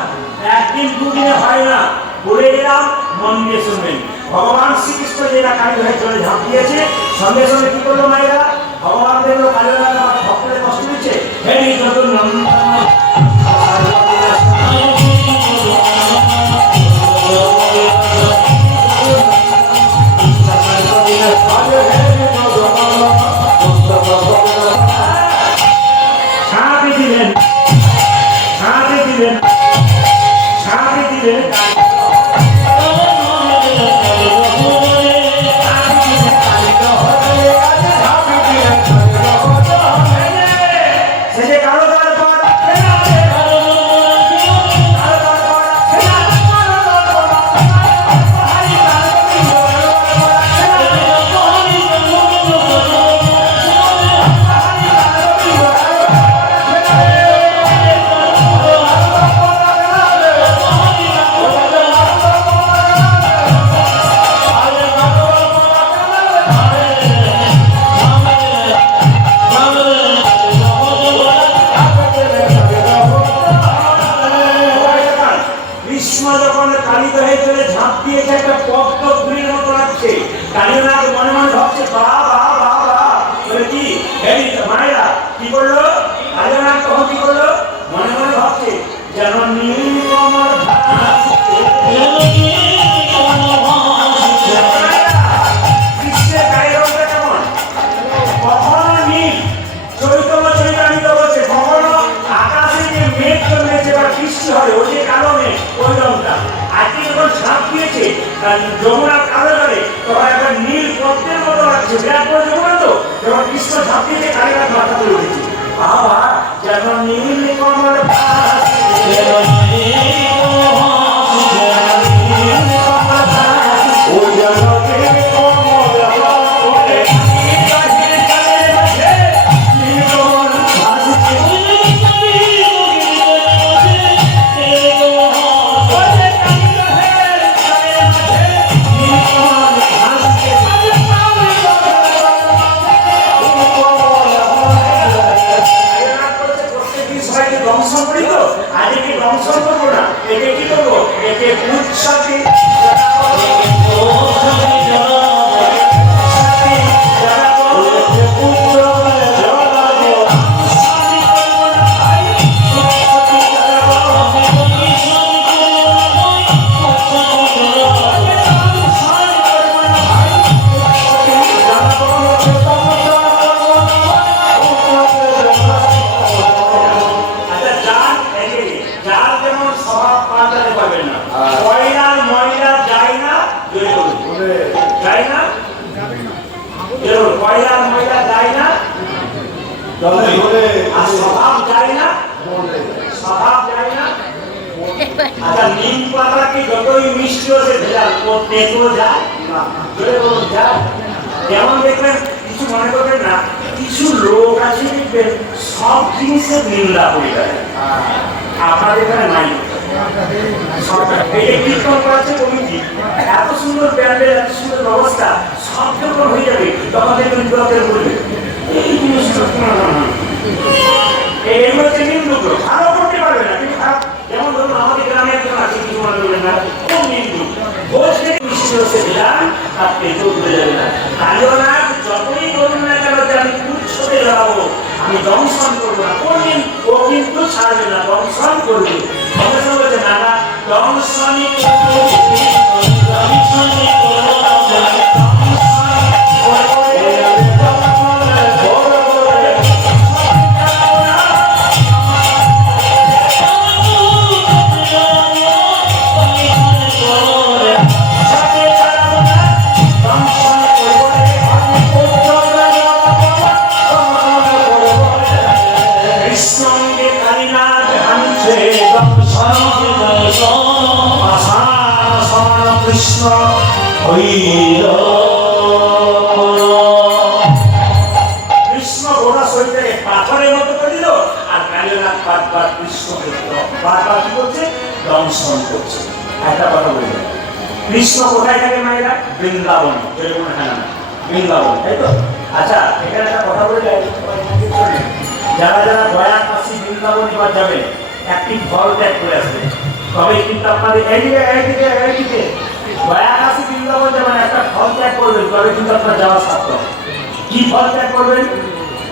একদিন দুদিনে হয় না, বলে গেলাম, মন দিয়ে শুনবেন। ভগবান শ্রীকৃষ্ণ যেটা কালী ভাই চলে ঝাঁপ দিয়েছে, সঙ্গে সঙ্গে কি করলো মায়েরা? ভগবান দেব কালী ভাই ভক্তদের কষ্ট দিচ্ছে, হে যত এই মায়েরা কি করলো? কালিয়ানাথ তখন কি করলো? মনে মনে ভাবছে যেন নীলকমল ভাসছে, কৃষ্ণের গায়ের রঙটা কেমন? কখনো নীল, চৈতন্য চৈতামিত বলছে কখনো আকাশে যে মেঘ জমেছে বা বৃষ্টি হয় ওই যে কালো মেঘ ওই রঙটা। আজকে যখন ঝাঁপ দিয়েছে যমুনার কালো জলে তখন একটা নীল পদ্মের মতো লাগছে, বিরাট বড় যমুনা তো, যখন কৃষ্ণ ঝাঁপ দিয়েছে কালিয়ানাথ মাথা তুলে উঠেছে। বাবা যেন নীল কমল ভাসছে, যেন নীল কমল ভাসছে, ও যেন নীল কমল ভাসছে, নীল কমল ভাসছে, দংশন করি তো আজকে কি দংশন করবো না, একে কি করবো? একে উৎসবে নিম পাতা কি যতই মিষ্টি হচ্ছে ভেজাল তেতো যায় না, যেমন দেখবেন কিছু মনে করবেন না, কিছু লোক আছে দেখবেন সব জিনিসের নিন্দা করে দেয়, আপনাদের এখানে নাই। কীর্তন করাচ্ছে কমিটি, এত সুন্দর প্যান্ডেল, এত সুন্দর ব্যবস্থা, সব যখন হয়ে যাবে তখন দেখবেন ব্লকের বলবে এই জিনিসটা এই হচ্ছে নিন্দুক, ভালো করতে পারবে না কিন্তু খারাপ। যেমন ধরুন আমাদের গ্রামে একজন আছে, কিছু মনে করবেন না, কোন নিন্দুক বসে মিষ্টি হচ্ছে দিলাম তার পেটও ধরে যাবে না। কালিয়ানাথ যতই বলুন না কেন যে আমি উৎসবে যাবো, আমি দংশন করবো না, কোনদিন ও কিন্তু ছাড়বে না, দংশন করবে। দংশন বলছে না না, দংশনই কৃষ্ণ কৃষ্ণ গোটা শরীরটাকে পাথরের মতো করে দিল, আর কালিয়ানাথ বারবার কৃষ্ণ বারবার কি করছে? দংশন করছে। একটা কথা বলি, কৃষ্ণ কোথায় থাকে মায়েরা? বৃন্দাবন, বৃন্দাবন, তাই তো? আচ্ছা এখানে একটা কথা বলে যাই, যারা যারা দয়া কাশী বৃন্দাবন এবার যাবেন একটি ফল ত্যাগ করে আসবে, তবে কিন্তু আপনাদের এইদিকে দয়া কাশী বৃন্দাবন যেমন একটা ফল ত্যাগ করবেন, তবে কিন্তু আপনার যাওয়া সার্থক। কি ফল ত্যাগ করবেন?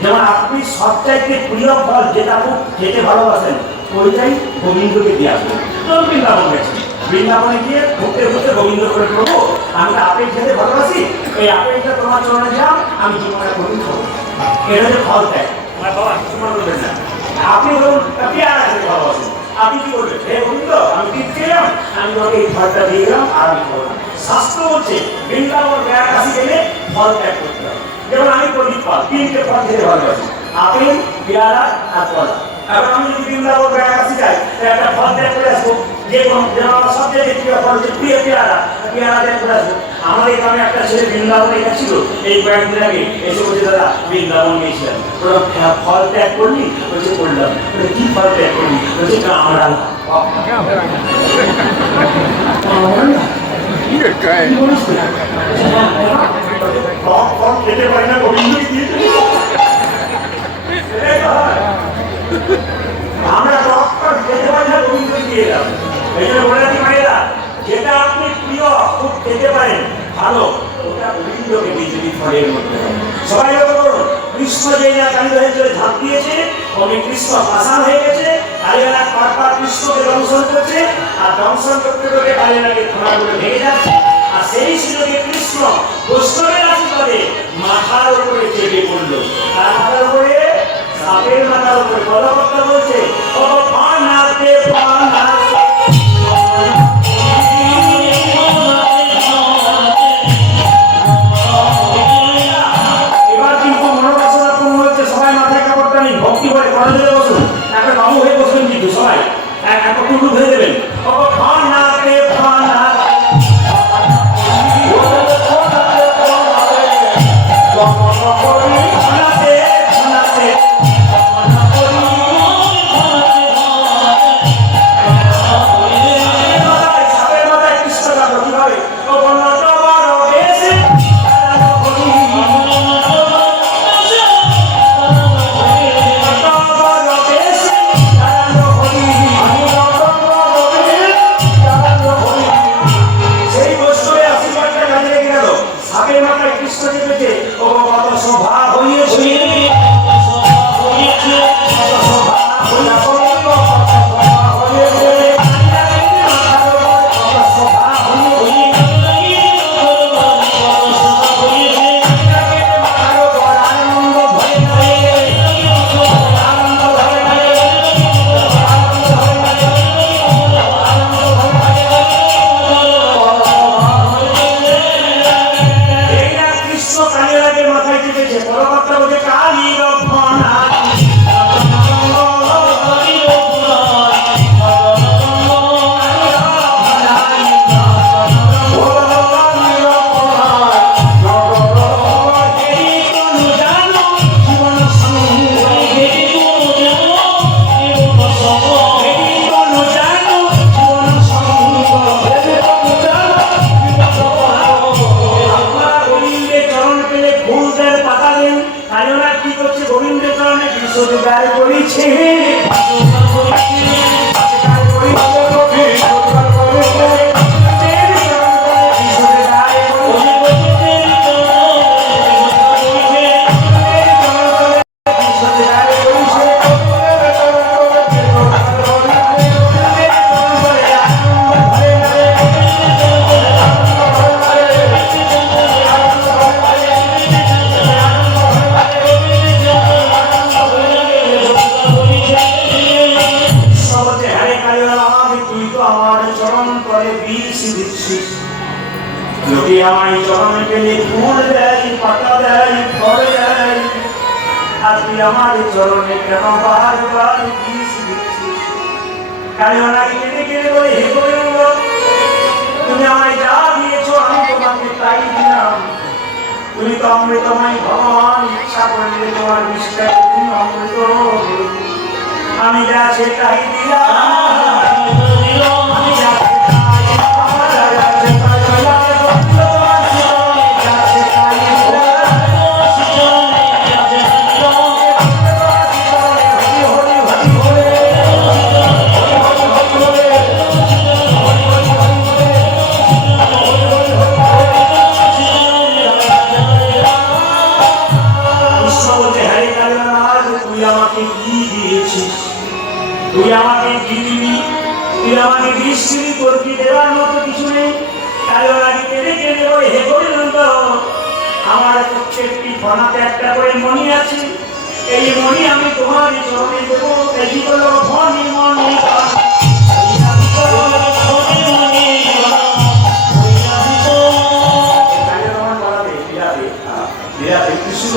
যেমন আপনি সবচাইতে প্রিয় ফল যেটা খুব খেতে ভালোবাসেন ওইটাই গোবিন্দকে দিয়ে আসবেন। তোর বৃন্দাবন গেছে, বৃন্দাবনে গিয়ে ঘুরতে ঘুরতে গোবিন্দ করে প্রভু আমি তো আপেল খেতে ভালোবাসি, এই আপেলটা তোমার চরণে যাও, আমি জীবনে গোবিন্দ খাবো। এটা হচ্ছে ফল ত্যাগ। আমার বাবা কিছু মনে করবেন না, আপনি ধরুন পেয়ারা খেতে ভালোবাসেন, আপনি কি করবেন? হে গোবিন্দ আমি তীর্থ গেলাম, আমি তোমাকে এই ফলটা দিয়ে গেলাম আর আমি খাবো না। শাস্ত্র বলছে বৃন্দাবন দয়া কাশী গেলে ফল ত্যাগ করতে হবে। যেমন আমি করি ফল, তিনটে ফল খেতে ভালোবাসি, আপেল, পেয়ারা আর কলা। এখন আমি যদি বৃন্দাবন দয়া কাশী যাই একটা ফল ত্যাগ করে আসবো, যে যেমন আমার সবচেয়ে প্রিয় ফল হচ্ছে প্রিয় পেয়ারা, পেয়ারা ত্যাগ করে আসবো। আমাদের এখানে একটা ছেলে বৃন্দাবনে গেছিল এই কয়েকদিন আগে, এসে বলছে দাদা বৃন্দাবন গেছিলাম, ফল ত্যাগ করলি? বলছে করলাম। কি ফল ত্যাগ করলি? বলছে কামড়া। খেতে পারি না, গোবিন্দকে দিয়েছে। আমরা খেতে পারি না, গোবিন্দকে দিয়ে এলাম। এই জন্য বলে রাখি মায়েরা, যেটা আপনি প্রিয় খুব খেতে পারেন ভালো, ওটা গোবিন্দকে দিয়ে যদি ফলের মধ্যে সবাই করুন। কৃষ্ণ যেই না কালীবাহের জলে ঝাঁপ দিয়েছে, অমনি কৃষ্ণ ভাসান হয়ে গেছে। কালীবালা পরপর কৃষ্ণকে দংশন করছে, আর দংশন করতে করতে কালীবালাকে ধরা করে ভেঙে যাচ্ছে। আর সেই সুযোগে কৃষ্ণ বৈষ্ণবের আশীর্বাদে মাথার উপরে চেপে পড়লো। তার মাথার উপরে, সাপের মাথার উপরে। বলভদ্র বলছে, ও পানাতে পানাতে ভক্তি করে করা দিলে বসুন, একটা বাবু হয়ে বসবেন, কিন্তু সবাই একটা টুকু ধরে দেবেন। ফানাতে ফানাতে সাপের মাথায় কৃষ্ণ যাবো কিভাবে? লোকে আমায় চরণ পেলে ফুল দেয়, পাতা দেয়, ফল দেয়, আর তুই আমার চরণে কেন বারবার বিষ দিচ্ছিস? কালীবালাকে কেঁদে কেঁদে বলে, হে গোবিন্দ, তুমি আমায় যা দিয়েছো আমি তোমাকে তাই দিলাম। তুমি তো অমৃতময় ভগবান, ইচ্ছা করলে তোমার নিষ্ঠায় তুমি অমৃত, আমি যা সেটাই দিলাম। আমি যা তুই আমাকে কি দিবি? তুই আমাকে বৃষ্টি করবি, দেওয়ার মতো কিছু নেই। কালীবালাকে কেঁদে কেঁদে বলে, হে গোবিন্দ, আমার প্রত্যেকটি ফনাতে একটা করে মণি আছে, এই মণি আমি তোমার চরণে দেবো। এই হলো ফণি মণি। কৃষ্ণ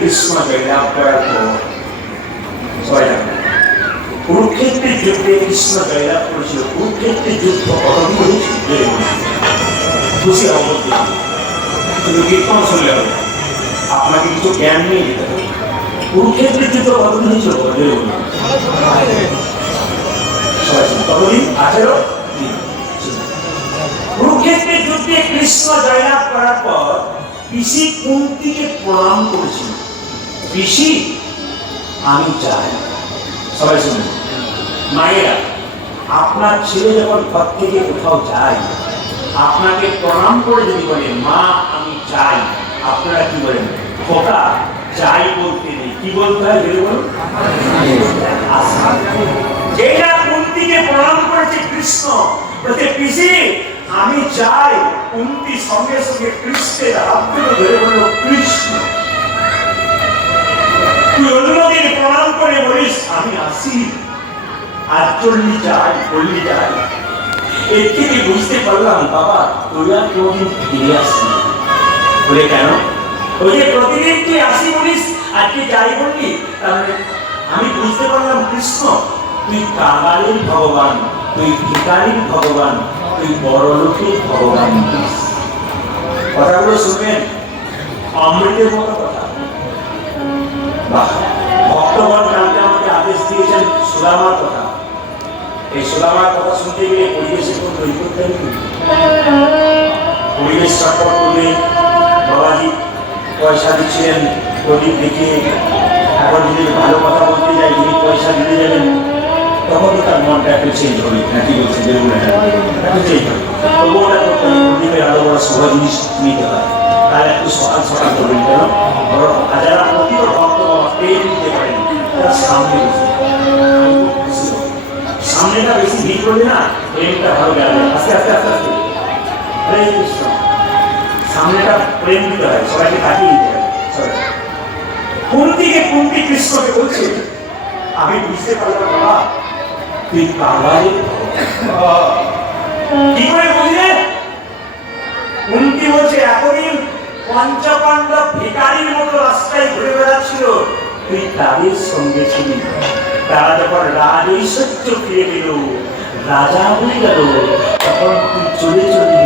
কৃষ্ণ জয়লাভ করার পর সবাই জানে কুরুক্ষেত্রের যুদ্ধে কৃষ্ণ জয়লাভ করেছিল। কুরুক্ষেত্রের যুদ্ধ কতদিন হয়েছিল? খুশি হব শুধু কীর্তন শুনলে হবে, আপনাকে কিছু জ্ঞান নিয়ে যেতে হবে। কুরুক্ষেত্রের যুদ্ধ কতদিন হয়েছিল? কতদিন? 18 দিন। কুরুক্ষেত্রের যুদ্ধে কৃষ্ণ জয়লাভ করার পর পিসি কুন্তিকে প্রণাম করেছিল। পিসি আমি চাই, সবাই শুনুন, মায়েরা আপনার ছেলে যখন ঘর থেকে কোথাও যায় আপনাকে প্রণাম করে যদি বলে মা আমি চাই, আপনারা কি বলেন? খোকা চাই বলতে নেই, কি বলতে হয় বলে বলুন? যেটা কুন্তিকে প্রণাম করেছে কৃষ্ণ, বলছে পিসি আমি চাই। কুন্তি সঙ্গে সঙ্গে কৃষ্ণের হাত ধরে ধরে বলল কৃষ্ণ তুই অন্যদিন প্রণাম করে বলিস আমি আসি, আর চললি যাই বললি যাই। এর থেকে বুঝতে পারলাম বাবা তুই আর কোনদিন ফিরে আসবি। বলে কেন? ওই যে প্রতিদিন তুই আসি বলিস আজকে যাই বললি, তাহলে আমি বুঝতে পারলাম কৃষ্ণ তুই কাঙালির ভগবান, তুই ভিখারির ভগবান, তুই বড় লোকের ভগবান। কথাগুলো শুনবেন, অমৃতের মতো কথা। ভক্তগণ কালকে আমাকে আদেশ দিয়েছেন সুদামার কথা। এই সুদামার কথা শুনতে গেলে পরিবেশের কোন তৈরি করতে হবে। পরিবেশ চটপট করলে বাবাজি পয়সা দিচ্ছিলেন প্রদীপ দেখিয়ে, এখন যদি ভালো কথা বলতে যাই যিনি পয়সা দিতে যাবেন তখন তো তার মনটা একটু চেঞ্জ হবে। নাকি বলছে যে একটু চেঞ্জ হবে, তবু ওটা করতে হবে। প্রদীপের আরো বড় শুভ জিনিস নিতে হয়, তাহলে একটু সকাল সকাল করবেন। কেন? যারা প্রকৃত ভক্ত পেয়ে নিতে পারেন তারা সামনে বসে, সামনেটা বেশি ভিড় করলে না প্রেমটা ভালো গেল। আস্তে আস্তে আস্তে আস্তে হরে কৃষ্ণ, সামনেটা প্রেম দিতে হয়, সবাইকে কাটিয়ে দিতে হয়। কুন্তিকে কুন্তি কৃষ্ণকে বলছে আমি বুঝতে পারলাম বাবা তুই কাঙালি। কি করে বুঝলে? কুন্তি বলছে এতদিন পঞ্চপাণ্ডব ভিখারির মতো রাস্তায় ঘুরে বেড়াচ্ছিল, তুই তাদের সঙ্গে ছিলি। তারা যখন রাজ ঐশ্বর্য ফিরে পেল, রাজা হয়ে গেল, তখন তুই চলে চলি।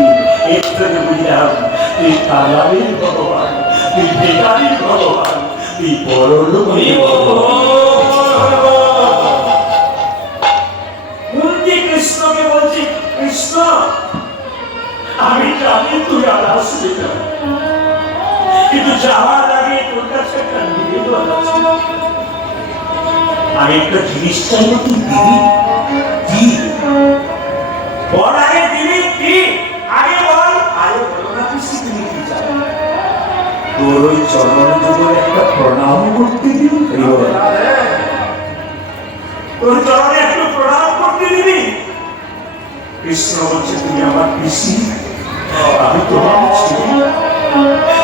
এর থেকে বুঝলাম তুই কাঙালির ভগবান, তুই ভিখারির ভগবান, তুই বড় লোক। কুন্তি কৃষ্ণকে বলছি কৃষ্ণ আমি জানি তুই আর আসবি না, কিন্তু যাওয়ার আগে তোর কাছে একটা নিবেদন আছে। আমি একটা জিনিস চাইবো তুই দিবি কি? বল আগে দিবি কি? আগে বল। আরে বলো না পিসি তুমি কি চাও? তোর ওই চরণ যুগের একটা প্রণাম করতে দিবি? তোর চরণে একটু প্রণাম করতে দিবি? কৃষ্ণ বলছে তুমি আমার পিসি, আমি তোমার ছেলে,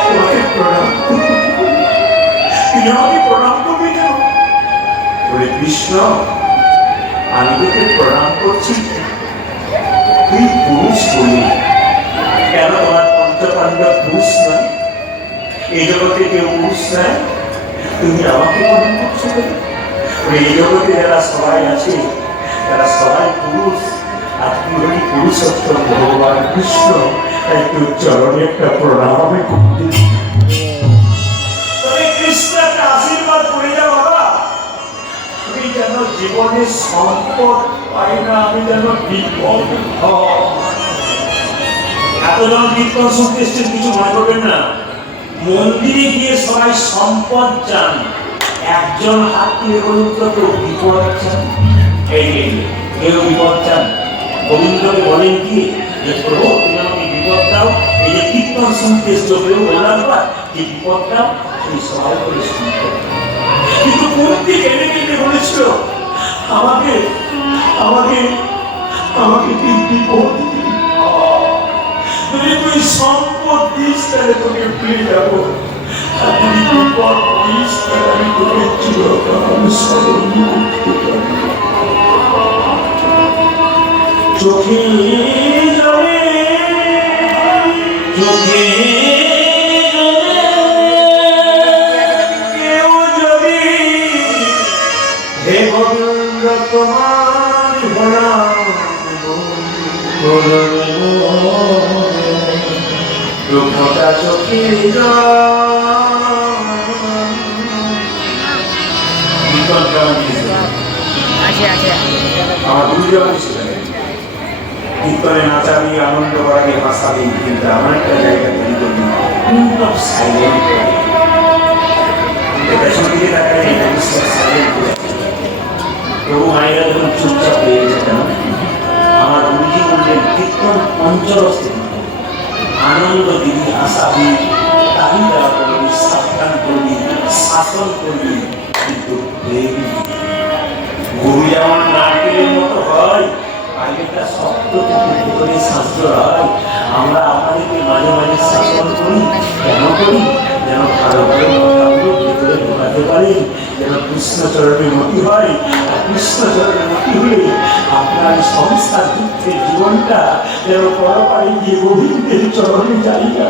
তোমাকে প্রণাম করতে তুমি আমাকে প্রণাম করবি কেন? বলে কৃষ্ণ আমি তোকে প্রণাম করছি তুই পুরুষ বলি। কেন? তোমার পঞ্চপাণ্ডব পুরুষ নয়, এই জগতে কেউ পুরুষ নয়, তুমি আমাকে প্রণাম করছো কেন? এই জগতে যারা সবাই আছে তারা সবাই পুরুষ, আর তুই হলি পুরুষোত্তম ভগবান কৃষ্ণ, তাই তোর চরণে একটা প্রণাম আমি করতে। তবে কৃষ্ণ একটা আশীর্বাদ করে যাও বাবা, আমি যেন জীবনে সম্পদ পাই না, আমি যেন বিপদ। এতজন কীর্তন শুনতে এসছেন, কিছু মনে করবেন না। মন্দিরে গিয়ে সবাই সম্পদ চান, একজন হাত দিয়ে বলুন তো কেউ বিপদ চান? এই কেউ বিপদ চান? গোবিন্দকে বলেন কি যে প্রভু তুমি আমাকে বিপদ দাও, এই যে কীর্তন শুনতে এসছো কেউ বললাম বা যে বিপদ দাও, তুমি সবাই করে শুনতে। কিন্তু কুন্তি কেঁদে কেঁদে বলেছিল আমাকে আমাকে আমাকে তুই বিপদ দিবি, যদি তুই সম্পদ দিস তাহলে তোকে পেয়ে যাবো, আর যদি বিপদ দিস তাহলে আমি তোকে চিরকাল স্মরণ করতে পারি। চোখে জলে চোখে দুঃখটা চোখে আমার দুজন কীর্তনে নাচাবি আনন্দ করাবি হাসাবি, কিন্তু আমার একটা জায়গা তৈরি করবি সাইলেন্ট। তবু মায়েরা যখন চুপচাপ হয়ে গেছে, আমার গুরুজি বললেন কীর্তন অঞ্চলস্থিত আনন্দ দিবি হাসাবি, তাই দ্বারা করবি, সাবধান করবি, শাসন করবি, কিন্তু গরু যেমন নারকেলের মতো হয়, আগেটা শক্ত করে শাস্ত্র হয়, আমরা আমাদেরকে মাঝে মাঝে শাসন করি। কেন করি? যেন ভালো ভালো কথাগুলো ভেতরে ঢোকাতে পারি, যেন কৃষ্ণচরণের মতি হয়। আর কৃষ্ণচরণের মতি হলে আপনার সংসার দুঃখের জীবনটা যেন পরপারে গিয়ে গোবিন্দের চরণে জায়গা।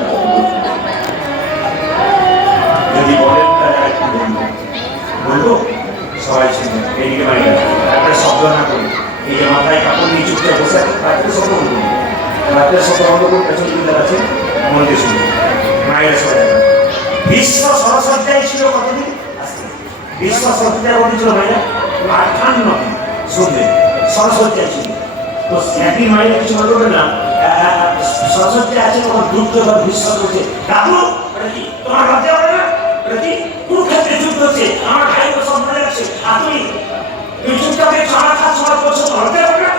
যদি বলেন তারা একটু বলবো সবাই শুনে এদিকে মাইয়া তারপরে শব্দ না করি। এই যে মাথায় কাপড় নিয়ে চুপচাপ বসে আছে, রাত্রে শব্দ বলবো, রাত্রে শব্দ বন্ধ করে পেছন দিকে আছে মন দিয়ে শুনবো। মায়ের সবাই বিশ্ব সরস্বতীটাই ছিল কতদিন? বিশ্ব সরস্বতীটা বলেছিল মাইয়া 58 শুনবে সরস্বতীটাই ছিল। তো একই মায়ের কিছু বলবে না, সরস্বতী আছে তখন যুদ্ধ বা বিশ্ব করছে। দাদু এটা কি তোমার লজ্জা হবে না? এটা কি কুরুক্ষেত্রে যুদ্ধ হচ্ছে, আমার ভাই তো সব মনে রাখছে, আর তুমি চুপচাপে খাওয়া খাচ্ছ আর করছো, লজ্জা হবে না?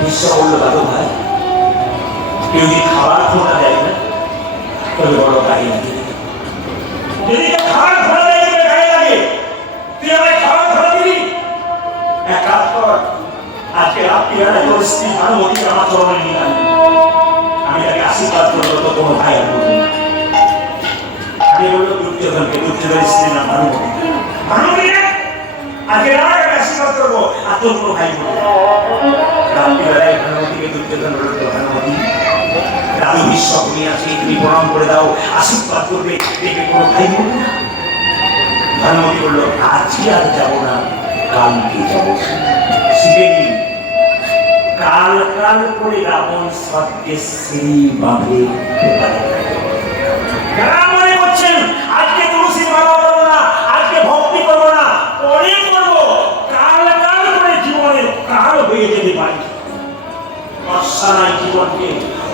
বিশ্ব বললো দাদু ভাই, কেউ যদি খাবার খোলা দেয় না তবে বড় গায়ে লাগে। যদি খাবার খোলা দেয় তবে গায়ে লাগে, তুই আমায় খাবার খোলা দিবি? এক কাজ কর, আজকে রাত্রি বেলায় তোর স্ত্রী ভানুমতি আমার চরণে নিয়ে আনি, আমি তাকে আশীর্বাদ করবো, তো কোনো ভাই আর বলবো না। আমি বললো দুর্যোধনকে, দুর্যোধনের স্ত্রী নাম ভানুমতি, ভানুমতি আজকে রাত আশীর্বাদ করবো, আর তোর কোনো ভাই বলবো না। রাত্রি বেলায় ভানুমতিকে দুর্যোধন বলতো, ভানুমতি দাদু বিশ্ব তুমি আছে, তুমি প্রণাম করে দাও, আশীর্বাদ করবে, দেখবে কোনো ভাই বলবো না। ভানুমতি বললো আজকে আর যাবো না, কালকে যাবো। শিখেনি কাল কাল করে রাবণ স্বর্গে শ্রী বাঁধে। মনে করছেন আজকে তুলসী মালা করবো না, আজকে ভক্তি করবো না, পরে করবো, কাল কাল করে জীবনের কাল হয়ে যেতে পারি। অসানায় জীবনকে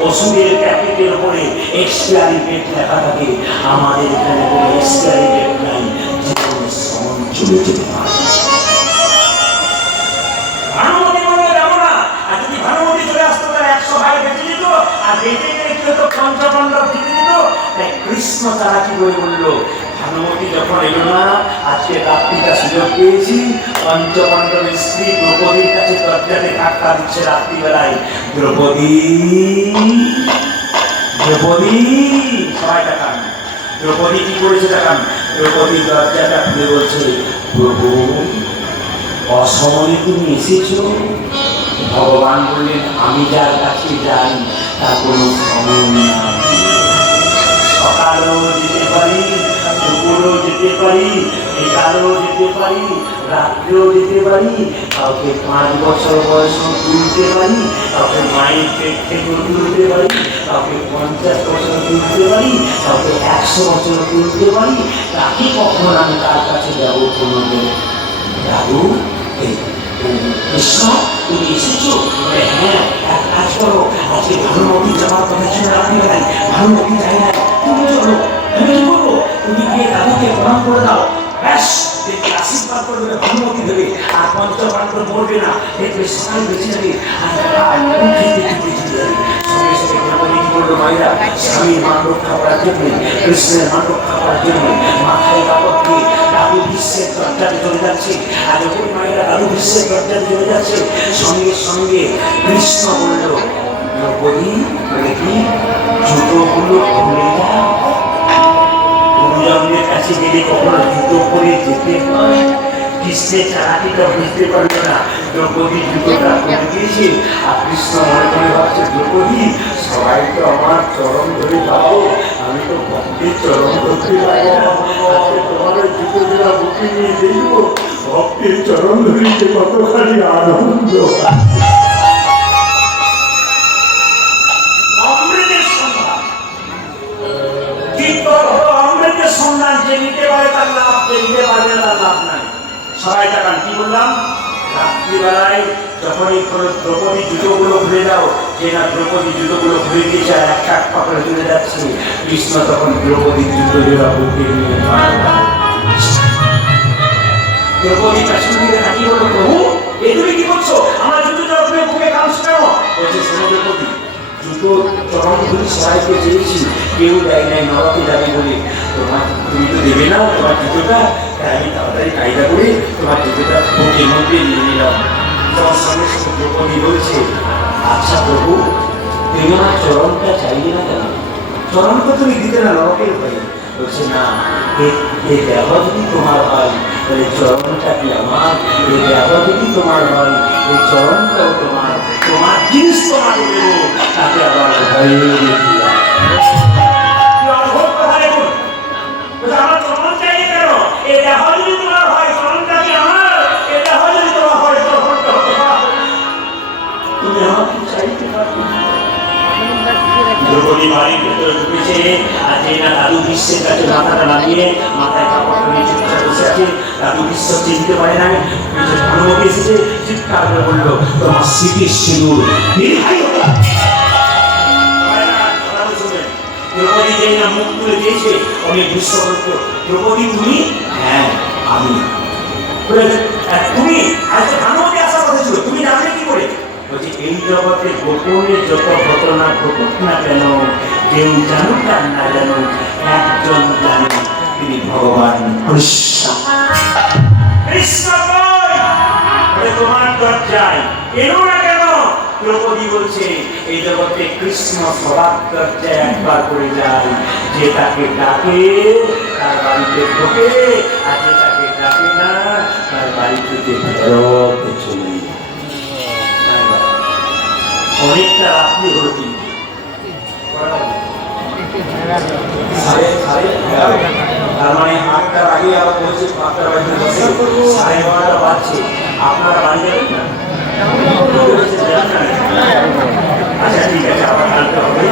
ওষুধের প্যাকেটের উপরে এক্সপায়ারি ডেট লেখা থাকে, আমাদের এখানে কোনো এক্সপায়ারি ডেট নাই, জীবনের সময় চলে যেতে পারে। ভানুমতি বললো যাবো না, আর যদি ভানুমতি চলে আসতো তাহলে 100 ভাই বেঁচে যেত, আর বেঁচে গেলে কি হতো, পঞ্চপাণ্ডব জিতে যেত। তাই কৃষ্ণ তারা কি বই বললো, ভানুমতি যখন এলো না, আজকে রাত্রিটা সুযোগ পেয়েছি, পঞ্চপাণ্ডবের স্ত্রী দ্রৌপদীর কাছে দরজাতে ধাক্কা দিচ্ছে রাত্রিবেলায়, দ্রৌপদী দ্রৌপদী, সবাই দেখান দ্রৌপদী কি করেছে দেখান। দ্রৌপদী দরজাটা খুলে বলছে, প্রভু অসময়ে তুমি এসেছো। ভগবান বললেন আমি যার কাছে যাই তার কোনো সময় নাই। সকালও যেতে পারি, দুপুরও যেতে পারি, বিকালও যেতে পারি, রাত্রেও যেতে পারি, কাউকে 5 বছর বয়সও তুলতে পারি, কাউকে মায়ের পেট থেকেও তুলতে পারি, কাউকে 50 বছর তুলতে পারি, কাউকে 100 বছর তুলতে পারি। তাকে কখন আমি তার কাছে যাবো কোনোদিন? দাদু কৃষ্ণ তুমি এসেছো? হ্যাঁ, এক কাজ করো, আজকে ভানুমতি যাওয়ার কথা ছিল রাত্রিবেলায়, ভানুমতি যাই না, তুমি চলো। আমি কি করবো? তুমি গিয়ে দাদুকে প্রণাম করে দাও, ব্যাস দেখে আশীর্বাদ করবে, ভানুমতি দেবে, আর পঞ্চপাণ্ডব মরবে না, দেখবে সকাল বেঁচে যাবে, আর খেতে বেঁচে যাবে। সঙ্গে সঙ্গে দ্রৌপদী কি করলো মায়েরা, স্বামীর মান রক্ষা করার জন্য, কৃষ্ণের মান রক্ষা করার জন্য মাথায় কাপড় দিয়ে দাদু বিশ্বের দরজাতে চলে যাচ্ছে। আর যখন মায়েরা দাদু বিশ্বের দরজাতে চলে যাচ্ছে, সঙ্গে সঙ্গে কৃষ্ণ বলল, দ্রৌপদী বলে কি জুতোগুলো খুলে দাও। গুরুজনদের কাছে গেলে কখনো জুতো পরে যেতে হয়, কৃষ্ণের চালাকিটা বুঝতে পারলো না। দ্রৌপদী জুতোটা খুলে দিয়েছে, আর কৃষ্ণ মনে মনে ভাবছে, দ্রৌপদী সবাই তো আমার চরণ ধরে পাবো, আমি তো ভক্তির চরণ ধরতে পারি না, আজকে তোমার ওই জুতো জোড়া বুকে নিয়ে দেখবো ভক্তির চরণ ধরিতে কতখানি আনন্দ। অমৃতের সন্ধান অমৃতের সন্ধান যে নিতে পারে তার লাভ, যে নিতে পারে না তার লাভ নাই। সবাই তাকান, কি বললাম? রাত্রিবেলায় যখনই দ্রৌপদী জুতোগুলো খুলে দাও, যে না দ্রৌপদী জুতোগুলো খুলে দিয়েছে আর একটা এক পাকড়ে চলে যাচ্ছে, কৃষ্ণ তখন দ্রৌপদীর জুতো জোড়া বুকে নিয়ে দ্রৌপদী পেছন দিকে তাকিয়ে বলল, প্রভু এ তুমি কি করছো? আমার জুতো জোড়া খুলে বুকে কাঁদছো কেন? বলছে, শোনো দ্রৌপদী, জুতো চরণ ধরে সবাইকে চেয়েছি, কেউ দেয় নাই, নরকে যাবে বলে, তুমি তো দেবে না তোমার জুতোটা, তাই আমি তাড়াতাড়ি কায়দা করে তোমার জুতোটা বুকের মধ্যে নিয়ে নিলাম। তোমার সঙ্গে সঙ্গে দ্রৌপদী বলছে, আচ্ছা প্রভু, তুমি আমার চরণটা চাইলে না কেন? চরণ তো তুমি দিতে না, নরকের ভয়ে। বলছে, না, এই দেহ যদি তোমার হয় তাহলে চরণটা কি আমার? এই দেহ যদি তোমার হয় এই চরণটাও তোমার, তোমার জিনিস তোমাকে দেবো, তাতে আবার ভয়ে আমার চরণ চাইলে কেন? এই দেহ যদি তোমার হয় চরণটা কি আমার? এই দেহ যদি তোমার হয় চরণটা তোমার, তুমি আমাকে চাইতে পারবে না। দ্রৌপদী বাড়ির ভেতরে ঢুকেছে, আর যে না দাদু বিশ্বের কাছে মাথাটা লাগিয়ে মাথায় কাপড়টা নিয়ে চুপচাপ বসে আছে। দাদু বিশ্ব চিনতে পারে না, ভানুমতি এসেছে, চিৎকার করে বললো, তোমার স্মৃতির সিঁদুর দীর্ঘায়ু হোক। দ্রৌপদী যেই না মুখ তুলে দিয়েছে, অনেক বিশ্ব বলতো, দ্রৌপদী তুমি? হ্যাঁ আমি। তুমি আজকে ভানুমতি আসার কথা ছিল, তুমি জানলে কি করে? বলছে, এই জগতে গোপনে যত ঘটনা ঘটুক না কেন, কেউ জানুক আর না জানুক, একজন জানে, তিনি ভগবান কৃষ্ণ। কৃষ্ণ তোমার দরজায় এলো না কেন? দ্রৌপদী বলছে, এই জগতে কৃষ্ণ সবার দরজায় একবার করে যায়, যে তাকে ডাকে তার বাড়িতে ঢোকে, আর যে তাকে ডাকে না তার বাড়িতে ফেরত চলে। অনেকটা রাত্রি হলো, কিন্তু তার মানে ৮টার আগে আবার বলছে ৫টার বাজে ১০:৩০ বাজছে। আপনারা বাড়ি যাবেন না? আচ্ছা ঠিক আছে, আবার কালকে হবে,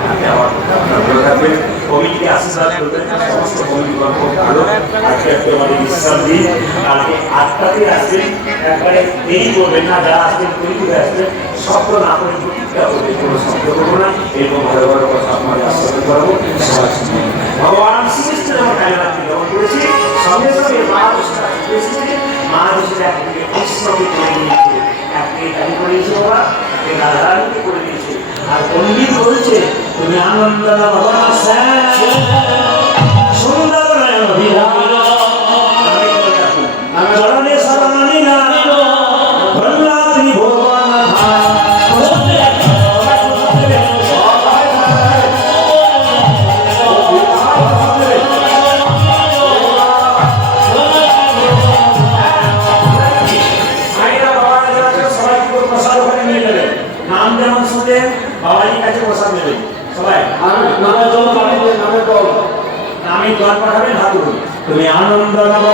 কালকে আবার ভালো থাকবেন। কমিটিকে আশীর্বাদ করবেন, সমস্ত কমিটিগণ খুব ভালো। আজকে একেবারে বিশ্রাম দিন, কালকে ৮টাতে আসবেন, একবারে দেরি করবেন না, যারা আসবেন দেরি করে আসবেন, শব্দ না করে প্রতিজ্ঞা করবে, কোনো শব্দ করবো না, এরকম ভালো ভালো কথা আপনাদের আশ্বাস করবো। ভগবান শ্রীকৃষ্ণ যেমন কালীরাত্রি গ্রহণ করেছি, সঙ্গে সঙ্গে মা দশটা এসেছে, মা দশটা একদিকে কৃষ্ণকে করে নিয়েছে, একদিকে কালী করে দিয়েছে, ওরা একদিকে রাধারানীকে করে দিয়েছে। আর পণ্ডিত বলছে, তুমি আনন্দ ভগবান সুন্দর চরণে শরণী নারায়ণ ধন্যাত্রী ভগবান। নাম যেমন শুনলেন, বাবাজির কাছে প্রসাদ নেবেন সবাই, নামে জল পাঠাবেন, হাত উঠুন। তুমি আনন্দ নব